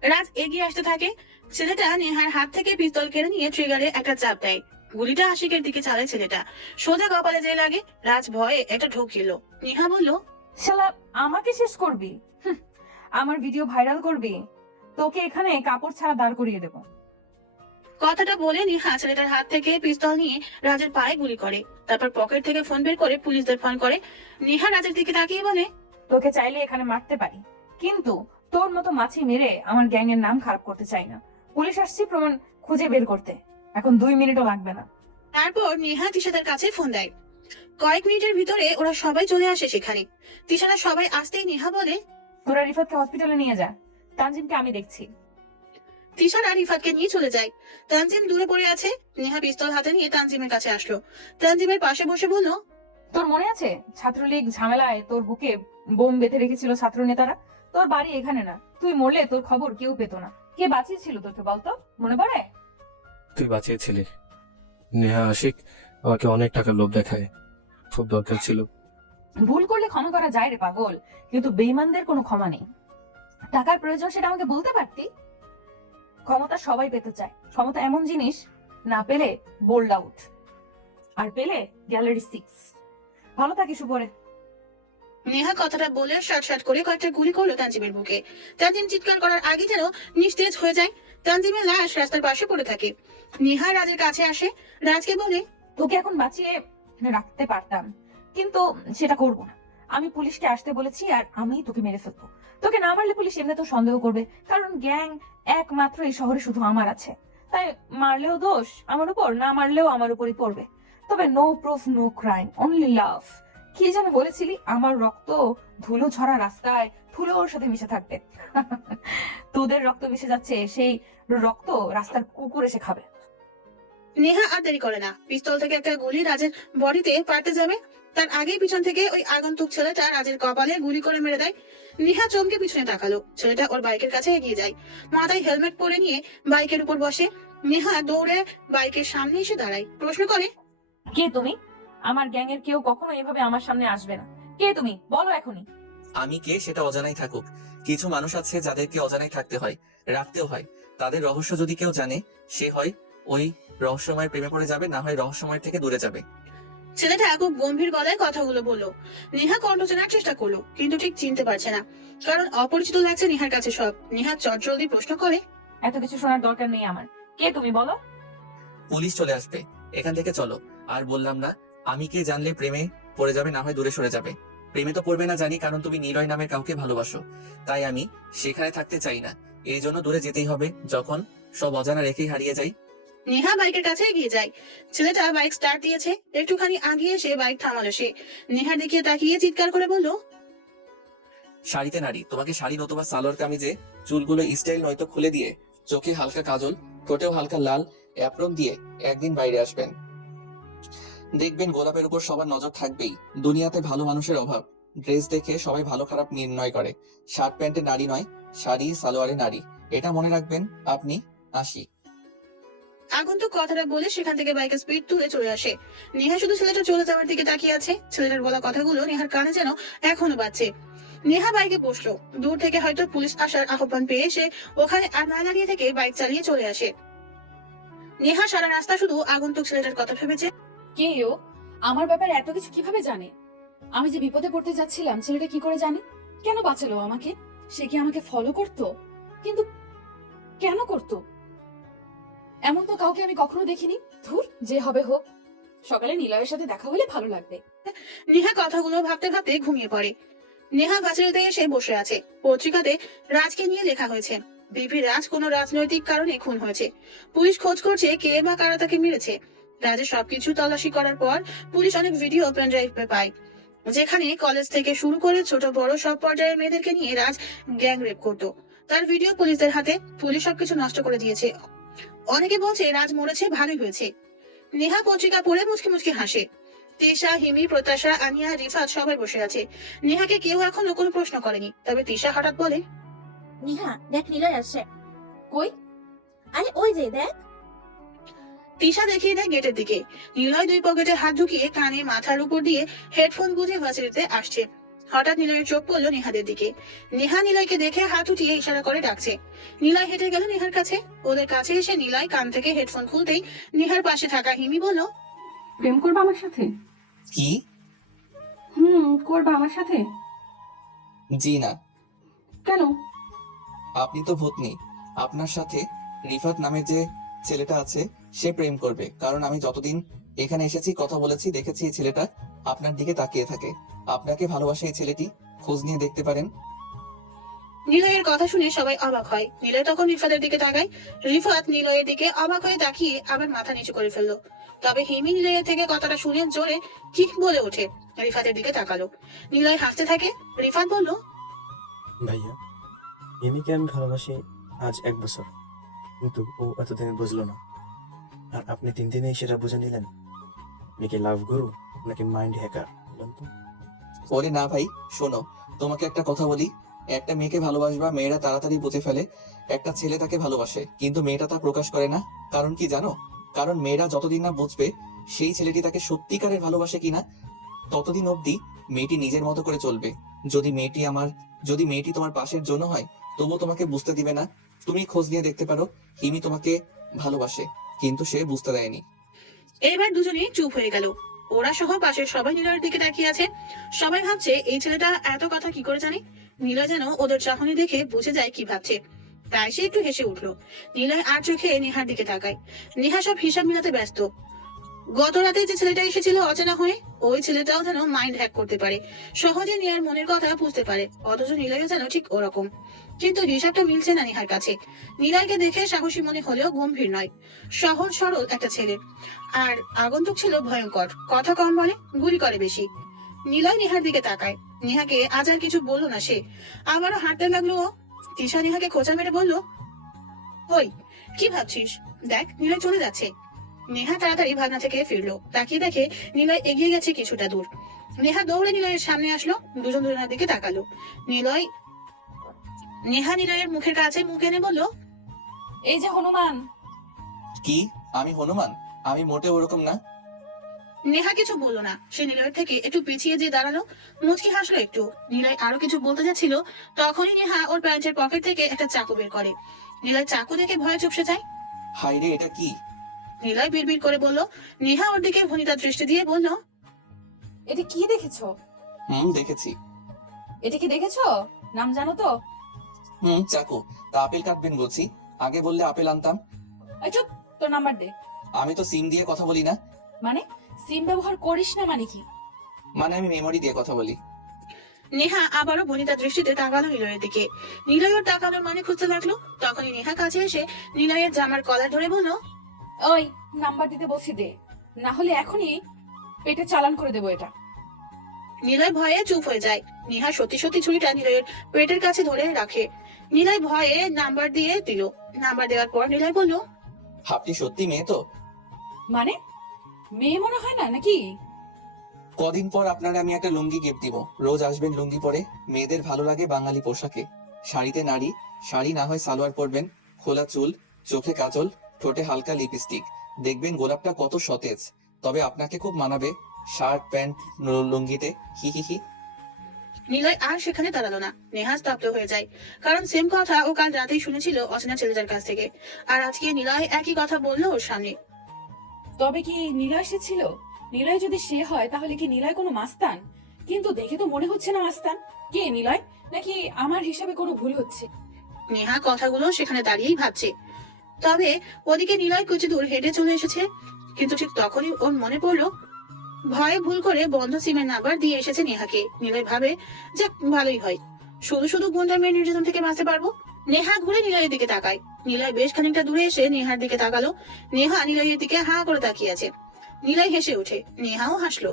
রাজ এগিয়ে আসতে থাকে। ছেলেটা নেহার হাত থেকে পিস্তল কেড়ে নিয়ে ট্রিগারে একটা চাপ দেয়। গুলিটা আশিকের দিকে চালায় ছেলেটা, সোজা কপালে যে লাগে। রাজ ভয়ে একটা ঢোক গেল। নেহা বলল, শালা আমাকে শেষ করবি? আমার ভিডিও ভাইরাল করবি? তোকে এখানে কাপড় ছাড়া দাঁড় করিয়ে দেবো। কথাটা বলে নেহা ছেলেটার হাত থেকে পিস্তল নিয়ে রাজের পায়ে গুলি করে, তারপর পকেট থেকে ফোন বের করে পুলিশদের ফোন করে। নেহা রাজের দিকে তাকিয়ে বলে, তোকে চাইলে এখানে মারতে পারি, কিন্তু তোর মতো মাছি মেরে আমার গ্যাং এর নাম খারাপ করতে চাই না। পুলিশ আসছে প্রমাণ খুঁজে বের করতে, এখন 2 মিনিটও লাগবে না। তারপর নেহা তিশাদের কাছে ফোন দেয়। কয়েক মিনিটের ভিতরে ওরা সবাই চলে আসে সেখানে। তিশারা সবাই আসতেই নেহা বলে, তোরা রিফাতকে হসপিটালে নিয়ে যা, তানজিমকে আমি দেখছি। তিশারা রিফাতকে নিয়ে চলে যায়। তানজিম দূরে পড়ে আছে। নেহা পিস্তল হাতে নিয়ে তানজিমের কাছে আসলো, তানজিমের পাশে বসে বলল, তোর মনে আছে ছাত্রলীগ ঝামেলায় তোর বুকে বোম বেঁধে রেখেছিল ছাত্র নেতারা? তোর বাড়ি এখানে না, তুই মরলে তোর খবর কেউ পেত না। কে বাঁচিয়েছিল তোকে বলতো, মনে পড়ে? তুই বাঁচিয়েছিলি। নেহা আশিক আমাকে অনেক টাকার লোভ দেখায়, খুব দরকার ছিল। ভুল করলে ক্ষমা করা যায় রে পাগল, কিন্তু বেঈমানদের কোনো ক্ষমা নেই। টাকার প্রয়োজন সেটা আমাকে বলতে পারতি। ক্ষমতা সবাই পেতে চায়, ক্ষমতা এমন জিনিস, না পেলে বোল্ড আউট, আর পেলে গ্যালারি 6। ভালো থাকিস উপরে। নেহা কথাটা বলে শাট করে কয়েকটা গুলি করলো তানজিমের বুকে। তানজিম চিৎকার করার আগে যেন নিস্তেজ হয়ে যায়। তানজিমের লাশ রাস্তার পাশে পড়ে থাকে। নেহা রাজের কাছে আসে, রাজকে বলে, তোকে এখন বাঁচিয়ে রাখতে পারতাম, কিন্তু সেটা করব না। আমি পুলিশকে আসতে বলেছি, আর আমি তোকে মেরে ফেলবো। তোকে না মারলে পুলিশ এমনি তো সন্দেহ করবে, কারণ গ্যাং একমাত্র এই শহরে শুধু আমার আছে। তাই মারলেও দোষ আমার উপর, না মারলেও আমার উপরই পড়বে। তবে no proof no crime, only love. কি যেন বলেছিলি, আমার রক্ত ধুলো ছড়া রাস্তায় ধুলোর সাথে মিশে থাকবে। তোদের রক্ত মিশে যাচ্ছে, সেই রক্ত রাস্তার কুকুর এসে খাবে। নেহা আর দেরি করে না, পিস্তল থেকে একটা গুলি রাজের বডিতে পাল্টে যাবে। তার আগেই পিছন থেকে ওই আগন্তুক ছেলেটা রাজের কপালে গুলি করে মেরে দেয়। নেহা চমকে পিছনে তাকালো। ছেলেটা ওর বাইকের কাছে এগিয়ে যায়, মাথায় হেলমেট পরে নিয়ে বাইকের উপর বসে। নেহা দৌড়ে বাইকের সামনে এসে দাঁড়ায়, প্রশ্ন করে, কে তুমি? আমার গ্যাং এর কেউ কখনো এভাবে আমার সামনে আসবে না। কে তুমি, বলো এখনই। আমি কে সেটা অজানাই থাকুক। কিছু মানুষ আছে যাদেরকে অজানাই থাকতে হয়, রাখতেও হয়। তাদের রহস্য যদি কেউ জানে, সে হয় ওই রহস্যময়ের প্রেমে পড়ে যাবে, না হয় রহস্যময় থেকে দূরে যাবে। ছেলেটা খুব গম্ভীর গলায় কথাগুলো বললো। নেহা কণ্ঠ চেনার চেষ্টা করলো, কিন্তু ঠিক চিনতে পারছে না, কারণ অপরিচিত লাগছে নেহার কাছে সব। নেহা চটজলদি প্রশ্ন করে, এত কিছু শোনার দরকার নেই আমার। কে তুমি, বলো। পুলিশ চলে আসবে, এখান থেকে চলো। আর বললাম না, আমি কে জানলে প্রেমে পড়ে যাবে, না হয় দূরে সরে যাবে। প্রেমে তো পড়বে না জানি, কারণ তুমি নিলয় নামের কাউকে ভালোবাসো। তাই আমি সেখানে থাকতে চাই না, এই জন্য দূরে যেতেই হবে। যখন সব অজানা রেখেই হারিয়ে যাই। নেহা বাইকের কাছে এগিয়ে যায়। ছেলেটা বাইক স্টার্ট দিয়েছে, একটুখানি আগিয়ে এসে বাইক থামালো সে। নেহার দিকে তাকিয়ে চিৎকার করে বলল, শাড়িতে নারী, তোমাকে শাড়ি নতুবা সালোয়ার কামিজে চুলগুলো স্টাইল নয়তো খুলে দিয়ে, চোখে হালকা কাজল, ঠোঁটেও হালকা লাল অ্যাপ্রন দিয়ে একদিন বাইরে আসবেন, দেখবেন গোলাপের উপর সবার নজর থাকবেই। দুনিয়াতে ভালো মানুষের অভাব। ড্রেস দেখে সবাই ভালো খারাপ নির্ণয় করে। শার্ট প্যান্টে নারী নয়, শাড়ি সালোয়ারে নারী। এটা মনে রাখবেন। আপনি আসি। আগন্তুক কথাটা বলে সেখান থেকে বাইকের স্পিড তুলে চলে আসে। নেহা শুধু ছেলেটা চলে যাওয়ার দিকে তাকিয়ে আছে। ছেলেটার বলা কথাগুলো নেহার কানে যেন এখনো বাজছে। নেহা বাইকে বসলো। দূর থেকে হয়তো পুলিশ আসার আহ্বান পেয়ে সে ওখানে আর না দাঁড়িয়ে থেকে বাইক চালিয়ে চলে আসে। নেহা সারা রাস্তা শুধু আগন্তুক ছেলেটার কথা ভেবেছে। কে ও? আমার ব্যাপারে এত কিছু কিভাবে জানে? আমি যে বিপদে পড়তে যাচ্ছিলাম ছেলেটা কি করে জানে? কেন বাঁচালো আমাকে? সে কি আমাকে ফলো করতো? কিন্তু কেন করতো? এমন তো কাউকে আমি কখনো দেখিনি। ধুর, যে হবে হোক। সকালে নিলয়ের সাথে দেখা হলে ভালো লাগবে। নেহা কথাগুলো ভাবতে ভাবতে ঘুমিয়ে পড়ে। নেহা ভার্সিটিতে এসে বসে আছে। পত্রিকাতে রাজকে নিয়ে লেখা হয়েছে, বিপি রাজ কোনো রাজনৈতিক কারণে খুন হয়েছে। পুলিশ খোঁজ করছে কে বা কারা তাকে মেরেছে। রাজের সবকিছু তল্লাশি করার পর পুলিশ অনেক ভিডিও পেন ড্রাইভে পায়, যেখানে কলেজ থেকে শুরু করে ছোট বড় সব পর্যায়ের মেয়েদেরকে নিয়ে রাজ গ্যাং রেপ করতো। তার ভিডিও পুলিশদের হাতে। পুলিশ সবকিছু নষ্ট করে দিয়েছে। অনেকে বলছে রাজ মরেছে, ভালোই হয়েছে। নেহা পত্রিকা পড়ে মুচকি মুচকি হাসে। তিশা, হিমি, প্রত্যাশা, আনিয়া, রিফাত সবাই বসে আছে। নেহাকে কেউ এখনো কোনো প্রশ্ন করেনি। তবে তিশা হঠাৎ বলে, নিহা দেখ, নিলয় আসছে। কই? আরে ওই যে দেখ। তিশা দেখিয়ে দেয় গেটের দিকে। নিলয় দুই পকেটে হাত ঢুকিয়ে কানে মাথার উপর দিয়ে হেডফোন গুঁজে ভার্সিটিতে আসছে। হঠাৎ নিলয়ের চোখ পড়লো নেহাদের দিকে। নেহা নিলয়কে দেখে হাত উঠিয়ে ইশারা করে ডাকছে। নিলয় হেঁটে গেল নেহার কাছে। ওদের কাছে এসে নিলয় কান থেকে হেডফোন খুলতেই নেহার পাশে থাকা হিমি বলল, প্রেম করবা আমার সাথে? কি? করবা আমার সাথে? জি না। কেন? আপনি তো ভূতনি। আপনার সাথে রিফাত নামের যে ছেলেটা আছে সে প্রেম করবে, কারণ আমি যতদিন এখানে এসেছি, কথা বলেছি, দেখেছি এই ছেলেটা আপনার দিকে তাকিয়ে থাকে। আপনাকে ভালোবাসে এই ছেলেটি, খোঁজ নিয়ে দেখতে পারেন। নিলয়ের কথা শুনে সবাই অবাক হয়। নিলয় তখন রিফাতের দিকে তাকায়। রিফাত নিলয়ের দিকে অবাক হয়ে তাকিয়ে আবার মাথা নিচু করে ফেললো। তবে হিমি নিলয়ের থেকে কথাটা শুনে জোরে কি বলে ওঠে। রিফাতের দিকে তাকালো। নিলয় হাসতে থাকে। রিফাত বলল, ভাইয়া, মিমিকে আমি ভালোবাসি আজ 1 বছর, কিন্তু ও এতদিনে বুঝলো না। আর আপনি 3 দিনেই সেটা বুঝে নিলেন। মেয়েকে লাভ গুরু নাকি মাইন্ড হ্যাকার বলেন তো? ওরে না ভাই, শোনো, তোমাকে একটা কথা বলি। একটা মেয়েকে ভালোবাসবা, মেয়েরা তাড়াতাড়ি বুঝে ফেলে একটা ছেলে তাকে ভালোবাসে, কিন্তু মেয়েটা তা প্রকাশ করে না। কারণ কি জানো? কারণ মেয়েরা যতদিন না বুঝবে সেই ছেলেটি তাকে সত্যিকারের ভালোবাসে কিনা, ততদিন অবধি মেয়েটি নিজের মতো করে চলবে। যদি মেয়েটি তোমার পাশের জন্য হয়, তবুও তোমাকে বুঝতে দিবে না। তুমি খোঁজ নিয়ে দেখতে পারো, হিমি তোমাকে ভালোবাসে, কিন্তু সে বুঝতে দেয়নি। এবার দুজনেই চুপ হয়ে গেল। ওরা সহ পাশের সবাই নিলয়ের দিকে তাকিয়ে আছে। সবাই ভাবছে এই ছেলেটা এত কথা কি করে জানে। নিলয় যেন ওদের চাহনি দেখে বুঝে যায় কি ভাবছে, তাই সে একটু হেসে উঠলো। নিলয় আর চোখে নেহার দিকে তাকায়। নেহা সব হিসাব মিলাতে ব্যস্ত। গত রাতে যে ছেলেটা এসেছিল অচেনা হয়ে, ওই ছেলেটাও যেন মাইন্ড হ্যাক করতে পারে, সহজে নেহার মনের কথা বুঝতে পারে। অথচ নিলয়ও যেন ঠিক ওরকম। কিন্তু হিসাবটা মিলছে না নেহার কাছে। নিলয়কে দেখে সাহসী মনে হলেও গম্ভীর নয়, সহজ সরল একটা ছেলে। আর আগন্তুক ছিল ভয়ঙ্কর, কথা কম বলে, গুলি করে বেশি। নিলয় নেহার দিকে তাকায়। নেহাকে আজ আর কিছু বললো না সে। আবারও হাঁটতে লাগলো ও। তিশা নেহাকে খোঁচা মেরে বলল, ওই কি ভাবছিস? দেখ নিলয় চলে যাচ্ছে। নেহা তাড়াতাড়ি ভাবনা থেকে ফিরলো। তাকিয়ে দেখে নিলয় এগিয়ে গেছে কিছুটা দূর। নেহা দৌড়ে নিলয়ের সামনে আসলো। দুজন দুজনের দিকে তাকালো। নেহা নিলয়ের মুখের কাছে মুখ এনে বলল, এই যে হনুমান। কি? আমি হনুমান? আমি মোটে ওরকম না। নেহা কিছু বললো না। সে নিলয়ের থেকে একটু পিছিয়ে যে দাঁড়ালো, মুচকি হাসলো একটু। নিলয় আরো কিছু বলতে যাচ্ছিল, তখনই নেহা ওর প্যান্টের পকেট থেকে একটা চাকু বের করে। নিলয় চাকু দেখে ভয়ে চুপসে যায়। হাই রে, এটা কি? নিলয় বিড়বিড় করে বলল। নেহা ওর দিকে ভনিতা দৃষ্টি দিয়ে বলল, এটা কি দেখেছো? দেখেছি। এটা কি দেখেছো? নাম জানো তো? চাকু। তা আপেল কাটবেন বলছি, আগে বললে আপেল আনতাম। এই চুপ, তোর নাম্বার দে। আমি তো সিম দিয়ে কথা বলি না। মানে সিম ব্যবহার করিস না মানে কি? মানে আমি মেমোরি দিয়ে কথা বলি। নেহা আবারও ভনিতা দৃষ্টিতে তাকালো নিলয়ের দিকে। নিলয় ওর তাকানোর মানে খুঁজতে লাগলো। তখনই নেহা কাছে এসে নিলয়ের জামার কলার ধরে বলল, ওই নাম্বার দিতে বসে দে, না হলে এখনই পেটে চালান করে দেবো এটা। নিলয় ভয়ে চুপ হয়ে যায়। নেহা সত্যি সত্যি ছুরিটা নিলয়ের পেটের কাছে ধরে রাখে। নিলয় ভয়ে নাম্বার দিয়ে দিল। নাম্বার দেওয়ার পর নিলয় বলল, আপনি সত্যি মেয়ে তো? মানে মেয়ে মনে হয় না নাকি? কদিন পর আপনারা আমি একটা লুঙ্গি গিফট দিব, রোজ আসবেন লুঙ্গি পরে। মেয়েদের ভালো লাগে বাঙালি পোশাকে, শাড়িতে নারী, শাড়ি না হয় সালোয়ার পরবেন, খোলা চুল, চোখে কাজল, ঠোঁটে হালকা লিপস্টিক, দেখবেন গোলাপটা কত সতেজ। তবে আপনাকে খুব মানাবে শার্ট প্যান্ট লুঙ্গিতে। হি হি হি। নিলয় আর সেখানে দাঁড়ালো না। নেহা স্তব্ধ হয়ে যায়, কারণ সেম কথা ও কাল রাতেই শুনেছিল অচেনা ছেলেটার কাছ থেকে, আর আজকে নিলয় একই কথা বললো ওর সামনে। তবে কি নিলয় এসেছিল? নিলয় যদি সে হয় তাহলে কি নিলয় কোনো মাস্তান? কিন্তু দেখে তো মনে হচ্ছে না মাস্তান। কে নিলয়? নাকি আমার হিসাবে কোনো ভুল হচ্ছে? নেহা কথাগুলো সেখানে দাঁড়িয়েই ভাবছে। তবে ওদিকে নিলয় কিছু দূর হেঁটে চলে এসেছে, কিন্তু ঠিক তখনই ওর মনে পড়লো ভয়ে ভুল করে বন্ধ সিমের নাম্বার দিয়ে এসেছে নেহাকে। নিলয় ভাবে যে ভালোই হয়, শুধু শুধু গুন্ডা মেয়ের নির্যাতন থেকে বাঁচতে পারবো। নেহা ঘুরে নিলয়ের দিকে তাকায়। নিলয় বেশ খানিকটা দূরে এসে নেহার দিকে তাকালো। নেহা নিলয়ের দিকে হা করে তাকিয়ে আছে। নিলয় হেসে ওঠে, নেহাও হাসলো।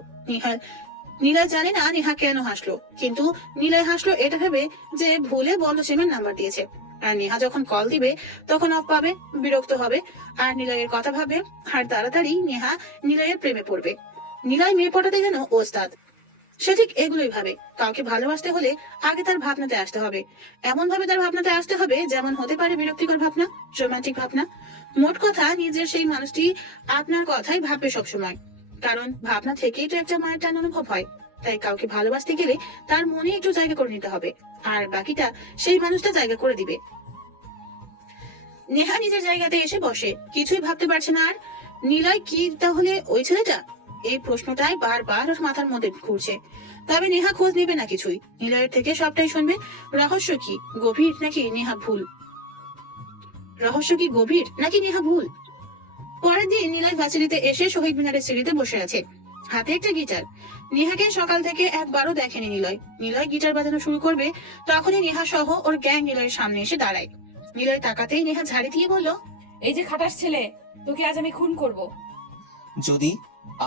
নিলয় জানে না নেহা কেন হাসলো, কিন্তু নিলয় হাসলো এটা ভেবে যে ভুলে বন্ধ সিমের নাম্বার দিয়েছে। আর নেহা যখন কল দিবে তখন অফ পাবে, বিরক্ত হবে, আর নিলয়ের কথা ভাবে, আর তাড়াতাড়ি নেহা নিলয়ের প্রেমে পড়বে। নিলয় মেয়ে পটাতে যেন ওস্তাদ। সে ঠিক এগুলোই ভাবে। কাউকে ভালোবাসতে হলে আগে তার ভাবনাতে আসতে হবে, এমন ভাবে তার ভাবনাতে আসতে হবে যেমন হতে পারে বিরক্তিকর ভাবনা, রোমান্টিক ভাবনা। মোট কথা নিজের সেই মানুষটি আপনার কথাই ভাববে সবসময়, কারণ ভাবনা থেকেই তো একটা মায়ের টান অনুভব হয়। তাই কাউকে ভালোবাসতে গেলে তার মনে একটু জায়গা করে নিতে হবে, আর বাকিটা সেই মানুষটা জায়গা করে দিবে। নেহা নিজের জায়গাতে এসে বসে, কিছুই ভাবতে পারছে না আর। নিলয় কি তাহলে ওই ছেলেটা? এই প্রশ্নটাই বারবার ওর মাথার মধ্যে ঘুরছে। তবে নেহা খোঁজ নেবে না কিছুই, নিলয়ের থেকে সবটাই শুনবে। রহস্য কি গভীর নাকি নেহা ভুল? রহস্য কি গভীর নাকি নেহা ভুল? পরের দিন নিলয় ভার্সিটিতে এসে শহীদ মিনারের সিঁড়িতে বসে আছে, হাতে একটা গিটার। নেহাকে সকাল থেকে একবারও দেখেনি নিলয়। নিলয় গিটার বাজানো শুরু করবে, তখনই নেহা সহ ওর গ্যাং নিলয়ের সামনে এসে দাঁড়ায়। নিলয় তাকাতেই নেহা ঝাড়ি দিয়ে বলল, এই যে খাটাস ছেলে, তোকে আজ আমি খুন করব। যদি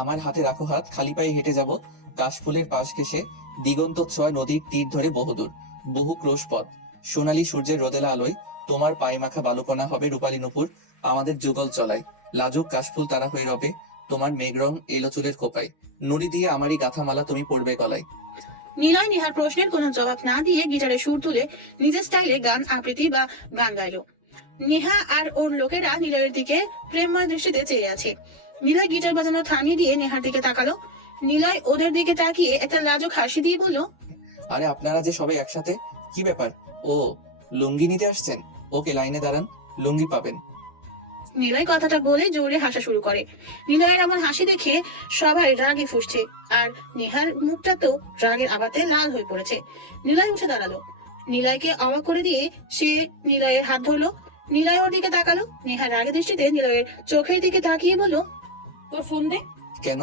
আমার হাতে রাখো হাত, খালি পায়ে হেঁটে যাব কাশফুলের পাশ ঘেঁষে, দিগন্ত ছয় নদীর তীর ধরে বহুদূর, বহু ক্রোশ পথ, সোনালী সূর্যের রোদেলা আলোয় তোমার পায়ে মাখা বালুকণা হবে রূপালী নুপুর আমাদের যুগল চলায়, লাজুক কাশফুল তারা হয়ে রবে তোমার মেঘরং এলো চুলের খোপায়, নুড়ি দিয়ে আমারই গাথামালা তুমি পড়বে গলায়। নিলয় নেহার প্রশ্নের কোনো জবাব না দিয়ে গিটারে সুর তুলে নিজের স্টাইলে গান আবৃত্তি বা গান গাইলো। নেহা আর ওর লোকেরা নিলয়ের দিকে প্রেমময় দৃষ্টিতে চেয়ে আছে। নিলয় গিটার বাজানো থামিয়ে দিয়ে নেহার দিকে তাকালো। নিলয় ওদের দিকে তাকিয়ে একটা লাজুক হাসি দিয়ে বলল, আরে আপনারা যে সবাই একসাথে, কি ব্যাপার? ও লুঙ্গি নিতে আসছেন? ওকে লাইনে দাঁড়ান, লুঙ্গি পাবেন। নিলয় কথাটা বলে জোরে হাসা শুরু করে। নিলয়ের এমন হাসি দেখে সবাই রাগে ফুঁসছে, আর নেহার মুখটা তো রাগের আবাতে লাল হয়ে পড়েছে। নিলয় উঠে দাঁড়ালো। নিলয়কে অবাক করে দিয়ে সে নিলয়ের হাত ধরলো। নিলয় ওর দিকে তাকালো। নেহার রাগে দৃষ্টিতে নিলয়ের চোখের দিকে তাকিয়ে বলল, তোর ফোন দে। কেন?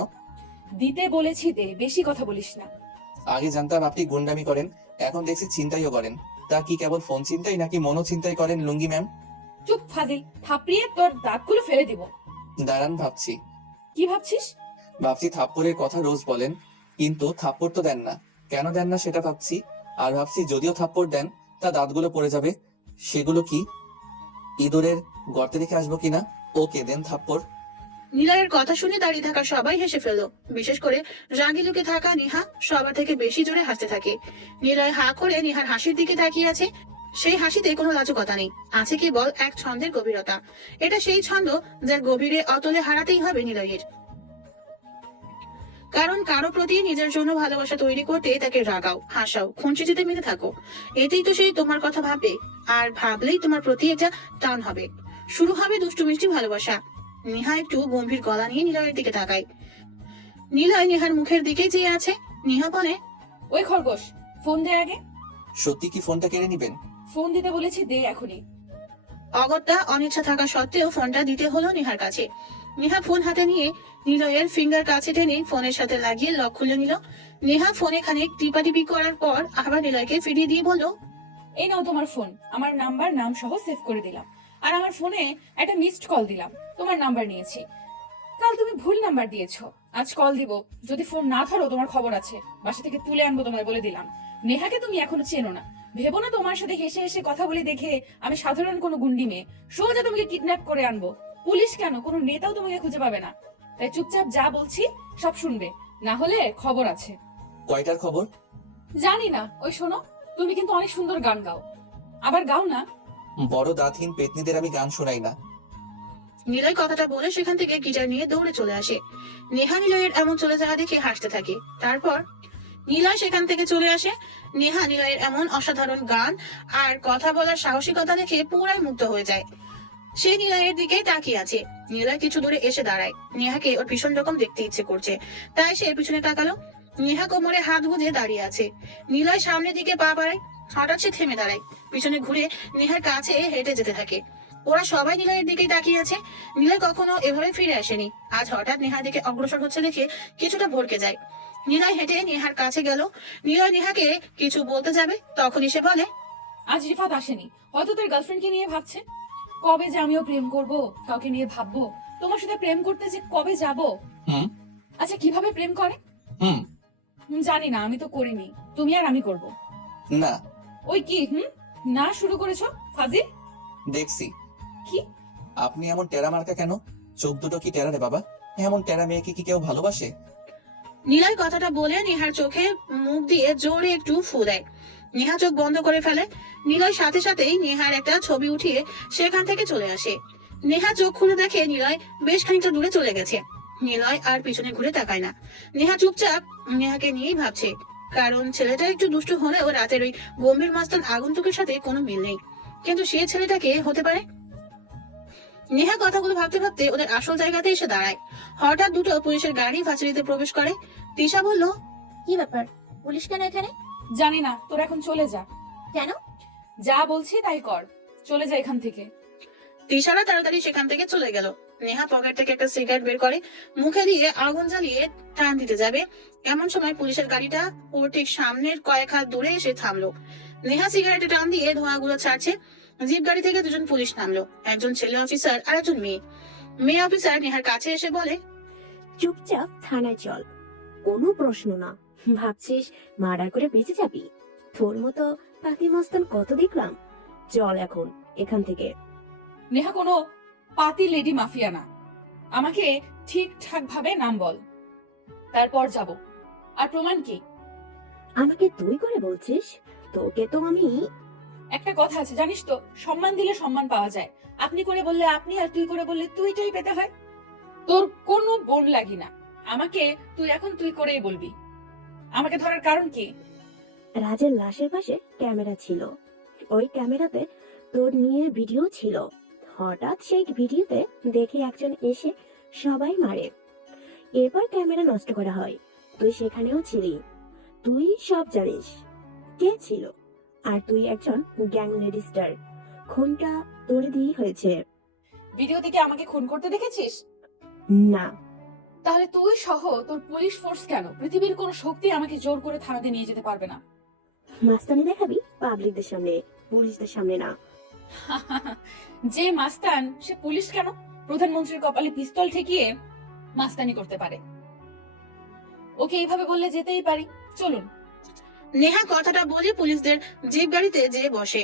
দিতে বলেছি দে, বেশি কথা বলিস না। আগে জানতাম আপনি গুন্ডামি করেন, এখন দেখছি চিন্তাইও করেন। তা কি কেবল ফোন চিন্তাই নাকি মনো চিন্তাই করেন লুঙ্গি ম্যাম? চুপ ফাজিল, থাপড়িয়ে তোর দাঁতগুলো ফেলে দিব। দাঁড়ান ভাবছি। কি ভাবছিস? ভাবছি থাপ্পড়ের কথা রোজ বলেন, কিন্তু থাপ্পড় তো দেন না, কেন দেন না সেটা ভাবছি। আর ভাবছি যদিও থাপ্পড় দেন তা দাঁতগুলো পড়ে যাবে, সেগুলো কি ইঁদুরের গর্তে রেখে আসবো কিনা? ওকে দেন থাপ্পড়। নিলয়ের কথা শুনে দাঁড়িয়ে থাকা সবাই হেসে ফেললো, বিশেষ করে রাগি লুকে থাকা নেহা সবার থেকে বেশি জোরে হাসতে থাকে। নিলয় হা করে নেহার হাসির দিকে তাকিয়ে আছে। সেই হাসিতে কোনো লাজুকতা নেই, আছে কেবল এক ছন্দের গভীরতা। এটা সেই ছন্দ যার গভীরে অতলে হারাতেই হবে নিলয়ের। কারণ কারো প্রতি নিজের জন্য ভালোবাসা তৈরি করতে তাকে রাগাও, হাসাও, খুনসিটিতে মেতে থাকো, এতেই তো সেই তোমার কথা ভাববে, আর ভাবলেই তোমার প্রতি একটা টান হবে, শুরু হবে দুষ্টু মিষ্টি ভালোবাসা। নেহা একটু গম্ভীর গলা নিয়ে নিলয়ের দিকে তাকায়। নিলয় নেহার মুখের দিকে চেয়ে আছে। নেহা বলে, ওই খরগোশ, ফোন দে আগে। সত্যি কি ফোনটা কেড়ে নিবেন? ফোন দিতে বলেছি, দে এখনই। অগত্যা অনিচ্ছা থাকা সত্ত্বেও ফোনটা দিতে হলো নেহার কাছে। নেহা ফোন হাতে নিয়ে নিলয়ের ফিঙ্গার কাছে টেনে ফোনের সাথে লাগিয়ে লক খুলে নিল। নেহা ফোনে খানিক টিপাটিপি করার পর আবার নিলয়কে ফিরিয়ে দিয়ে বলল, এই নাও তোমার ফোন, আমার নাম্বার নাম সহ সেভ করে দিলাম, আর আমার ফোনে একটা মিসড কল দিলাম, তোমার নাম্বার নিয়েছি। কাল তুমি ভুল নাম্বার দিয়েছো, আজ কল দিব, যদি ফোন না ধরো তোমার খবর আছে, বাসা থেকে তুলে আনবো তোমায় বলে দিলাম। নেহাকে তুমি এখনো চেনো না, ভেবো না তোমার সাথে হেসে হেসে কথা বলে দেখে আমি সাধারণ কোনো গুন্ডি মেয়ে, সোজা তোমাকে কিডন্যাপ করে আনবো। পুলিশ কেন, কোনো নেতাও তোমাকে খুঁজে পাবে না। তাই চুপচাপ যা বলছি সব শুনবে, না হলে খবর আছে। কয়টার খবর? জানি না, ওই শোনো, তুমি কিন্তু অনেক সুন্দর গান গাও, আবার গাও না। বড় দাঁতহীন পেতনিদের আমি গান শোনাই না। নিলয় কথাটা বলে সেখান থেকে গিটার নিয়ে দৌড়ে চলে আসে। নেহা নিলয়ের এমন চলে যাওয়া দেখে হাসতে থাকে। তারপর নিলয় সেখান থেকে চলে আসে। নেহা নিলয়ের এমন অসাধারণ গান আর কথা বলার সাহসিকতা দেখে পুরাই মুগ্ধ হয়ে যায়। সে নিলয়ের দিকে তাকিয়ে আছে। নিলয় কিছু দূরে এসে দাঁড়ায়। নেহাকে ওর ভীষণ রকম দেখতে ইচ্ছে করছে, তাই সে পিছনে তাকালো। নেহা কোমরে হাত গুঁজে দাঁড়িয়ে আছে। নিলয় সামনের দিকে পা বাড়ায়। হঠাৎ সে থেমে দাঁড়ায়, পিছনে ঘুরে নেহার কাছে হেঁটে যেতে থাকে। ওরা সবাই নিলয়ের দিকেই তাকিয়ে আছে। নিলয় কখনো এভাবে ফিরে আসেনি। আজ হঠাৎ নেহার দিকে অগ্রসর হচ্ছে দেখে কিছুটা ভড়কে যায়। নিলয় হেঁটে নেহার কাছে গেল। নিলয় নেহাকে কিছু বলতে যাবে, তখনই সে বলে, আজ রিফাত আসেনি, হয়তো তোর গার্লফ্রেন্ডকে নিয়ে ভাবছে। কবে যে আমিও প্রেম করব, কাউকে নিয়ে ভাববো। তোমার সাথে প্রেম করতে যে কবে যাব। হুম আচ্ছা, কিভাবে প্রেম করে? হুম জানি না, আমি তো করিনি, তুমি আর আমি করব। না। ওই কি না শুরু করেছো ফাজিল? দেখছি। কি? আপনি এমন টেরা মার্কা কেন? চোখ দুটো কি টেরা রে বাবা? এমন টেরা মেয়েকে কি কেউ ভালোবাসে? নিলয় কথাটা বলে নেহার চোখে মুখ দিয়ে জোরে একটু ফু দেয়। নেহা চোখ বন্ধ করে ফেলে। নিলয় সাথে সাথেই নেহার একটা ছবি উঠিয়ে সেখান থেকে চলে আসে। নেহা চোখ খুলে দেখে নিলয় বেশ খানিকটা দূরে চলে গেছে। নিলয় আর পিছনে ঘুরে তাকায় না। নেহা চুপচাপ নেহাকে নিয়েই ভাবছে, কারণ ছেলেটা একটু দুষ্টু হলেও রাতের ওই গম্ভীর মাস্তান আগন্তুকের সাথে কোনো মিল নেই। কিন্তু সে ছেলেটাকে হতে পারে। নেহা কথাগুলো ভাবতে ভাবতে ওদের আসল জায়গাতে এসে দাঁড়ায়। হঠাৎ দুটো পুলিশের গাড়ি ভার্সিটিতে প্রবেশ করে। তিশা বলল, কি ব্যাপার, পুলিশ কেন এখানে? জানি না, তোর এখন চলে যা। কেন? যা বলছি তাই কর, চলে যা এখান থেকে। তিশারা তাড়াতাড়ি সেখান থেকে চলে গেল। নেহা পকেট থেকে একটা সিগারেট বের করে মুখে দিয়ে আগুন জ্বালিয়ে টান দিতে যাবে, এমন সময় পুলিশের গাড়িটা ওর ঠিক সামনের কয়েক হাত দূরে এসে থামলো। নেহা সিগারেটে টান দিয়ে ধোঁয়াগুলো ছাড়ছে। জিপ গাড়ি থেকে দুজন পুলিশ নামলো, একজন ছেলে অফিসার আর একজন মেয়ে। মেয়ে অফিসার নেহার কাছে এসে বলে, চুপচাপ থানায় চল, কোনো প্রশ্ন না। ভাবছিস মার্ডার করে বেঁচে যাবি? তোর মতো পাখি মস্তান কত দেখলাম। চল এখন এখান থেকে। নেহা কোনো পাতি লেডি মাফিয়া না, আমাকে ঠিকঠাক ভাবে নাম বল, তারপর যাব। আর প্রমাণ কি? আমাকে তুই করে বলছিস? তোকে তো আমি... একটা কথা আছে জানিস তো, সম্মান দিলে সম্মান পাওয়া যায়। আপনি করে বললে আপনি, আর তুই করে বললে তুইটাই পেতে হয়। তোর কোনো বোন লাগি না, আমাকে তুই এখন তুই করেই বলবি। আমাকে ধরার কারণ কি? রাজের লাশের পাশে ক্যামেরা ছিল, ওই ক্যামেরাতে তোর নিয়ে ভিডিও ছিল। হঠাৎ সেই ভিডিওতে দেখে একজন এসে সবাই মারে, এরপর ক্যামেরা নষ্ট করা হয়। তুই সেখানেও ছিলি, তুই সব জানিস কে ছিল। আর তুই একজন গ্যাং রেজিস্টার, খুনটা তোর দিয়েই হয়েছে। ভিডিও থেকে আমাকে খুন করতে দেখেছিস? না। তাহলে তুই সহ তোর পুলিশ ফোর্স কেন? পৃথিবীর কোন শক্তি আমাকে জোর করে থানাতে নিয়ে যেতে পারবে না। মাস্তানি দেখাবি পাবলিকদের সামনে, পুলিশদের সামনে না। যে মাস্তান সে পুলিশ কেন? প্রধানমন্ত্রীর কপালে পিস্তল ঠেকিয়ে মাস্তানি করতে পারে। ওকে এইভাবে বললে যেতেই পারি, চলুন। নেহা কথাটা বলে পুলিশদের জিপ গাড়িতে যেয়ে বসে।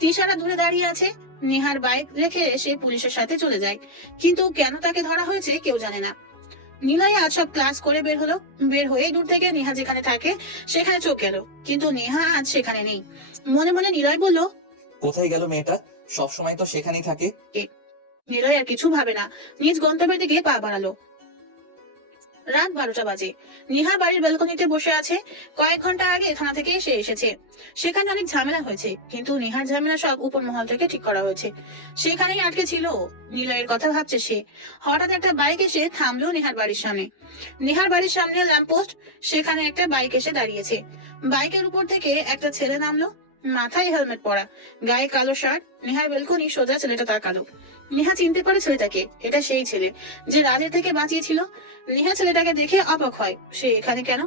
তিশারা দূরে দাঁড়িয়ে আছে। নেহার বাইক রেখে সে পুলিশের সাথে চলে যায়, কিন্তু কেন তাকে ধরা হয়েছে কেউ জানে না। নিলয় আজ সব ক্লাস করে বের হলো। বের হয়ে দূর থেকে নেহা যেখানে থাকে সেখানে চোখ গেল, কিন্তু নেহা আজ সেখানে নেই। মনে মনে নিলয় বলল, কোথায় গেল মেয়েটা? সব সময় তো সেখানেই থাকে। নিলয় আর কিছু ভাবে না, নিজ গন্তব্যের দিকে পা বাড়ালো। রাত 12টা বাজে। নেহা বাড়ির ব্যালকনিতে বসে আছে। কয়েক ঘন্টা আগে থানা থেকে সে এসেছে। সেখানে অনেক ঝামেলা হয়েছে, কিন্তু নেহার ঝামেলা সব উপর মহল থেকে ঠিক করা হয়েছে। সেখানেই আটকে ছিল। নিলয়ের কথা ভাবছে সে। হঠাৎ একটা বাইক এসে থামলো নেহার বাড়ির সামনে। নেহার বাড়ির সামনে ল্যাম্পপোস্ট, সেখানে একটা বাইক এসে দাঁড়িয়েছে। বাইকের উপর থেকে একটা ছেলে নামলো, মাথায় হেলমেট পরা, গায়ে কালো শার্ট। নেহার ব্যালকনি সোজা ছেলেটা তাকালো। নেহা চিনতে পারে ছেলেটাকে, এটা সেই ছেলে যে রাজের থেকে বাঁচিয়েছিল। নেহা ছেলেটাকে দেখে অবাক হয়, সে এখানে কেন?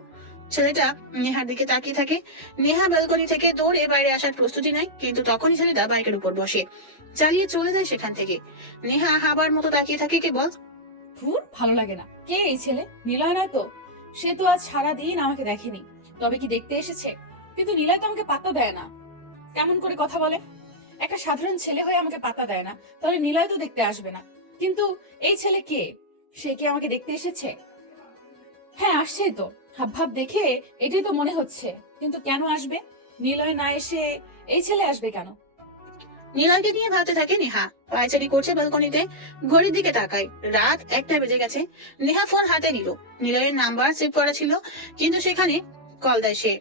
ছেলেটা নেহার দিকে তাকিয়ে থাকে। নেহা ব্যালকনি থেকে দৌড়ে বাইরে আসার প্রস্তুতি নেয়, কিন্তু তখনই ছেলেটা বাইকের উপর বসে, চালিয়ে চলে যায় সেখান থেকে। নেহা হাবার মতো তাকিয়ে থাকে কেবল। ভালো লাগে না। কে এই ছেলে? নিলয় নয় তো? সে তো আজ সারাদিন আমাকে দেখেনি, তবে কি দেখতে এসেছে? কিন্তু নিলয় তো আমাকে পাত্তা দেয় না। কেমন করে কথা বলে! একটা সাধারণ ছেলে হয়ে আমাকে পাত্তা দেয় না, তাহলে নিলয় তো দেখতে আসবে না। কিন্তু এই ছেলে কে? সে কি আমাকে দেখতে এসেছে? হ্যাঁ, আসছেই তো। হাবভাব দেখে এটাই তো মনে হচ্ছে। কিন্তু কেন আসবে? নিলয় না এসে এই ছেলে আসবে কেন? নিলয়কে নিয়ে ভাবতে থাকে নেহা। পায়চারি করছে ব্যালকনিতে, ঘড়ির দিকে তাকায়। রাত 1টা বেজে গেছে। নেহা ফোন হাতে নিল। নিলয়ের নাম্বার সেভ করা ছিল, কিন্তু সেখানে কল দেয় সে।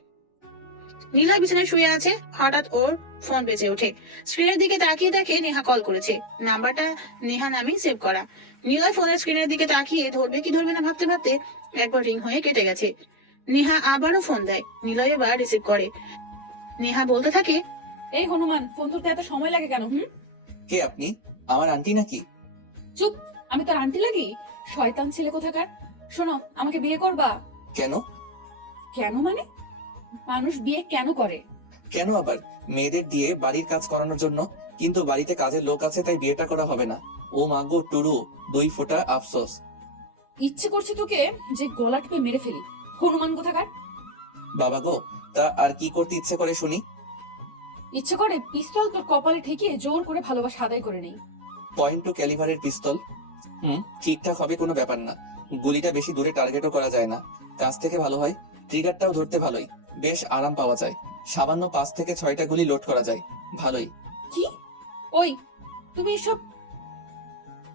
নিলয় বিছানায় শুয়ে আছে। হঠাৎ ওর ফোন বেজে ওঠে। স্ক্রিনের দিকে তাকিয়ে দেখে নেহা কল করেছে। নাম্বারটা নেহা নামেই সেভ করা। নিলয় ফোনের স্ক্রিনের দিকে তাকিয়ে ধরবে কি ধরবে না ভাবতে ভাবতে একবার রিং হয়ে কেটে গেছে। নেহা আবারও ফোন দেয়। নিলয় এবার রিসিভ করে। নেহা বলতে থাকে, এই হনুমান, ফোন ধরতে এত সময় লাগে কেন? কে আপনি? আমার আন্টি নাকি? চুপ! আমি তোর আন্টি লাগি? শয়তান ছেলে কোথাকার! শোনো, আমাকে বিয়ে করবা? কেন? কেন মানে? মানুষ বিয়ে কেন করে? কেন আবার? মেয়েদের দিয়ে বাড়ির কাজ করানোর জন্য। কিন্তু বাড়িতে কাজের লোক আছে, তাই বিয়েটা করা হবে না। ও মাগো টুরু, 2 ফোঁটা আফসোস। ইচ্ছে করছে তোকে যে গলা টিপে মেরে ফেলি, হনুমান কোথাকার! বাবা গো, তা আর কি করতে ইচ্ছে করে শুনি? ইচ্ছে করে পিস্তল তোর কপালে ঠেকিয়ে জোর করে ভালোবাসা আদায় করে নেই। .2 ক্যালিভারের পিস্তল? ঠিকঠাক হবে, কোনো ব্যাপার না। গুলিটা বেশি দূরে টার্গেটও করা যায় না, কাছ থেকে ভালো হয়। ট্রিগারটাও ধরতে ভালোই, বেশ আরাম পাওয়া যায়। সামান্য 5 থেকে 6টা গুলি লোড করা যায়, ভালোই। কি? ওই, তুমি এসব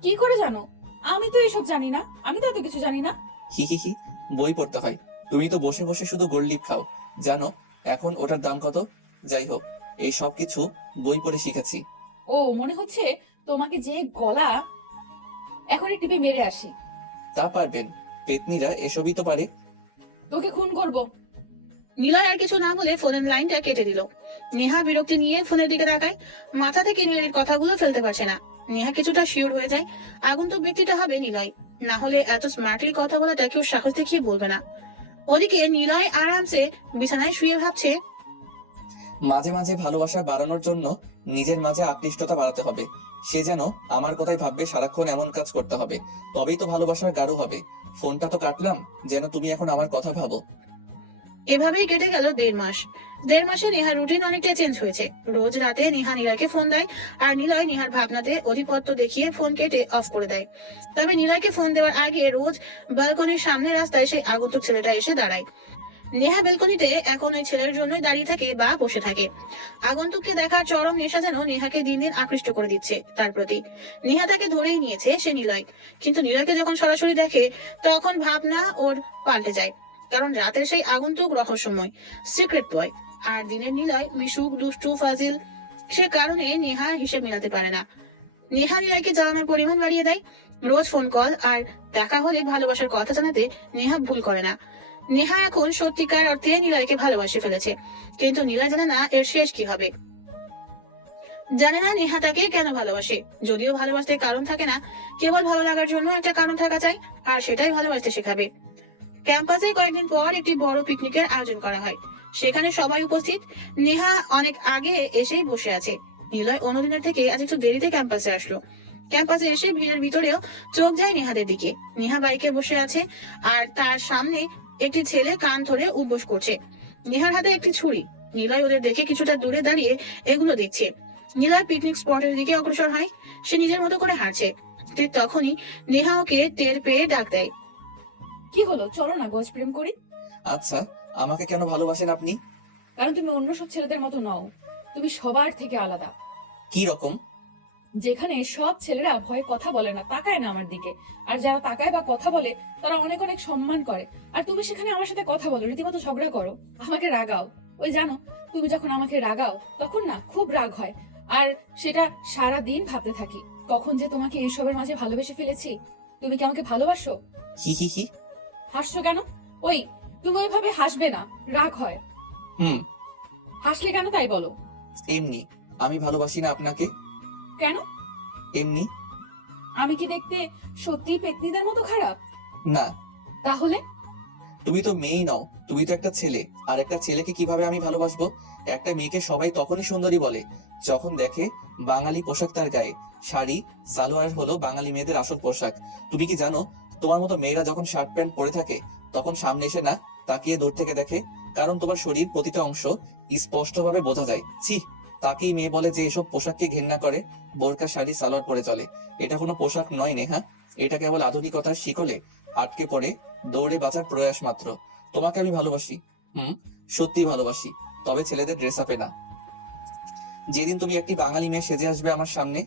কি করে জানো? আমি তো এসব জানি না। আমি তো এত কিছু জানি না। হি হি হি, বই পড়তে হয়। তুমি তো বসে বসে শুধু গোল্ড লিপ খাও। জানো এখন ওটার দাম কত? যাই হোক, এই সব কিছু বই পড়ে শিখেছি। ও, মনে হচ্ছে তোমাকে যে গলা এখনই টিপে মেরে আসি। তা পারবেন, পেতনিরা এসবই তো পারে। তোকে খুন করব। নিলয় আর কিছু না বলে ফোনের লাইনটা কেটে দিল। নেহা বিরক্তি নিয়ে ফোনের দিকে তাকায়। মাথা থেকে নিলয়ের কথাগুলো ফেলতে পারছে না। নেহা কিছুটা শিওর হয়ে যায় আগন্তুক ব্যক্তিটা হবে নিলয়, না হলে এত স্মার্টলি কথা বলাটা কেউ সাহস দেখিয়ে বলবে না। ওদিকে নিলয় আরামসে বিছানায় শুয়ে ভাবছে, মাঝে মাঝে ভালোবাসা বাড়ানোর জন্য নিজের মাঝে আকৃষ্টতা বাড়াতে হবে। সে যেন আমার কথাই ভাববে, সারাক্ষণ এমন কাজ করতে হবে, তবেই তো ভালোবাসার গাঢ় হবে। ফোনটা তো কাটলাম, যেন তুমি এখন আমার কথা ভাবো। এভাবেই কেটে গেল 1.5 মাস। 1.5 মাসে নেহার রুটিন অনেকটা চেঞ্জ হয়েছে। রোজ রাতে নেহা নিলয়কে ফোন দেয়, আর নিলয় নেহার ভাবনাতে অধিপত্য দেখিয়ে ফোন কেটে অফ করে দেয়। তবে নিলয়কে ফোন দেওয়ার আগে রোজ ব্যালকনির সামনে রাস্তায় সেই আগন্তুক ছেলেটা এসে দাঁড়ায়। নেহা ব্যালকনিতে এখন ওই ছেলের জন্যই দাঁড়িয়ে থাকে বা বসে থাকে। আগন্তুককে দেখার চরম নেশা যেন নেহাকে দিন দিন আকৃষ্ট করে দিচ্ছে তার প্রতি। নেহা তাকে ধরেই নিয়েছে সে নিলয়, কিন্তু নিলয়কে যখন সরাসরি দেখে তখন ভাবনা ওর পাল্টে যায়। কারণ রাতের সেই আগন্তুক রহস্যময়, সিক্রেট বয়, আর দিনের নিলয় মিশুক, দুষ্টু, ফাজিল। সে কারণে নেহা হিসেব মেলাতে পারে না। নেহা নিলয়কে জ্বালানোর পরিমাণ বাড়িয়ে দেয়। রোজ ফোন কল আর দেখা হলে ভালোবাসার কথা জানাতে নেহা ভুল করে না। নেহা এখন সত্যিকার অর্থে নিলয়কে ভালোবাসে ফেলেছে, কিন্তু নিলয় জানে না এর শেষ কি হবে। জানে না নেহা তাকে কেন ভালোবাসে। যদিও ভালোবাসতে কারণ থাকে না, কেবল ভালো লাগার জন্য একটা কারণ থাকা চাই, আর সেটাই ভালোবাসতে শেখাবে। ক্যাম্পাসে কয়েকদিন পর একটি বড় পিকনিকের আয়োজন করা হয়। সেখানে সবাই উপস্থিত। নেহা অনেক আগে এসেই বসে আছে। নিলয় অন্যদিনের থেকে আজ একটু দেরিতে ক্যাম্পাসে আসলো। ক্যাম্পাসে এসে ভিড়ের ভিতরেও চোখ যায় নেহাদের দিকে। নেহা বাইকে বসে আছে, আর তার সামনে একটি ছেলে কান ধরে উঠবোস করছে। নেহার হাতে একটি ছুরি। নিলয় ওদের দেখে কিছুটা দূরে দাঁড়িয়ে এগুলো দেখছে। নিলয় পিকনিক স্পটের দিকে অগ্রসর হয়। সে নিজের মতো করে হাঁটছে। ঠিক তখনই নেহা ওকে টের পেয়ে ডাক দেয়। কি হলো, চলো না গজ প্রেম করি। আচ্ছা, আমাকে কেন ভালোবাসেন আপনি? কারণ তুমি অন্য সব ছেলেদের মতো নও। তুমি সবার থেকে আলাদা। কি রকম? যেখানে সব ছেলেরা ভয়ে কথা বলে না, তাকায় না আমার দিকে, আর যারা তাকায় বা কথা বলে তারা অনেক অনেক সম্মান করে, আর তুমি সেখানে আমার সাথে কথা বলো, রীতিমতো ঝগড়া করো, আমাকে রাগাও। ওই জানো, তুমি যখন আমাকে রাগাও তখন না খুব রাগ হয়, আর সেটা সারা দিন ভাবতে থাকি কখন যে তোমাকে এইসবের মাঝে ভালোবেসে ফেলেছি। তুমি কি আমাকে ভালোবাসো? হি হি হি। হাসছো কেন? ওই, তুমি ওইভাবে হাসবে না, রাগ হয়। হাসলে কেন তাই বলো। এমনি, আমি ভালোবাসি না আপনাকে। কেন? এমনি। আমি কি দেখতে সত্যি পেতনিদের মতো খারাপ? না। তাহলে? তুমি তো মেয়েই নও, তুমি তো একটা ছেলে। আর একটা ছেলেকে কিভাবে আমি ভালোবাসবো? একটা মেয়েকে সবাই তখনই সুন্দরী বলে যখন দেখে বাঙালি পোশাক তার গায়ে। শাড়ি, সালোয়ার হলো বাঙালি মেয়েদের আসল পোশাক। তুমি কি জানো, তোমার মতো মেয়েরা যখন শার্ট প্যান্ট পরে থাকে তখন সামনে এসে না তাকিয়ে দূর থেকে দেখে, কারণ তোমার শরীর প্রতিটা অংশ স্পষ্টভাবে বোঝা যায়। ছি, তাকেই মেয়ে বলে যে এসব পোশাককে ঘেন্না করে, বোরকা শাড়ি সালোয়ার পরে চলে। এটা কোনো পোশাক নয় নেহা, এটা কেবল আধুনিকতার শিকলে আটকে পড়ে দৌড়ে বাঁচার প্রয়াস মাত্র। তোমাকে আমি ভালোবাসি, সত্যি ভালোবাসি, তবে ছেলেদের ড্রেস আপে না। যেদিন তুমি একটি বাঙালি মেয়ে সেজে আসবে আমার সামনে,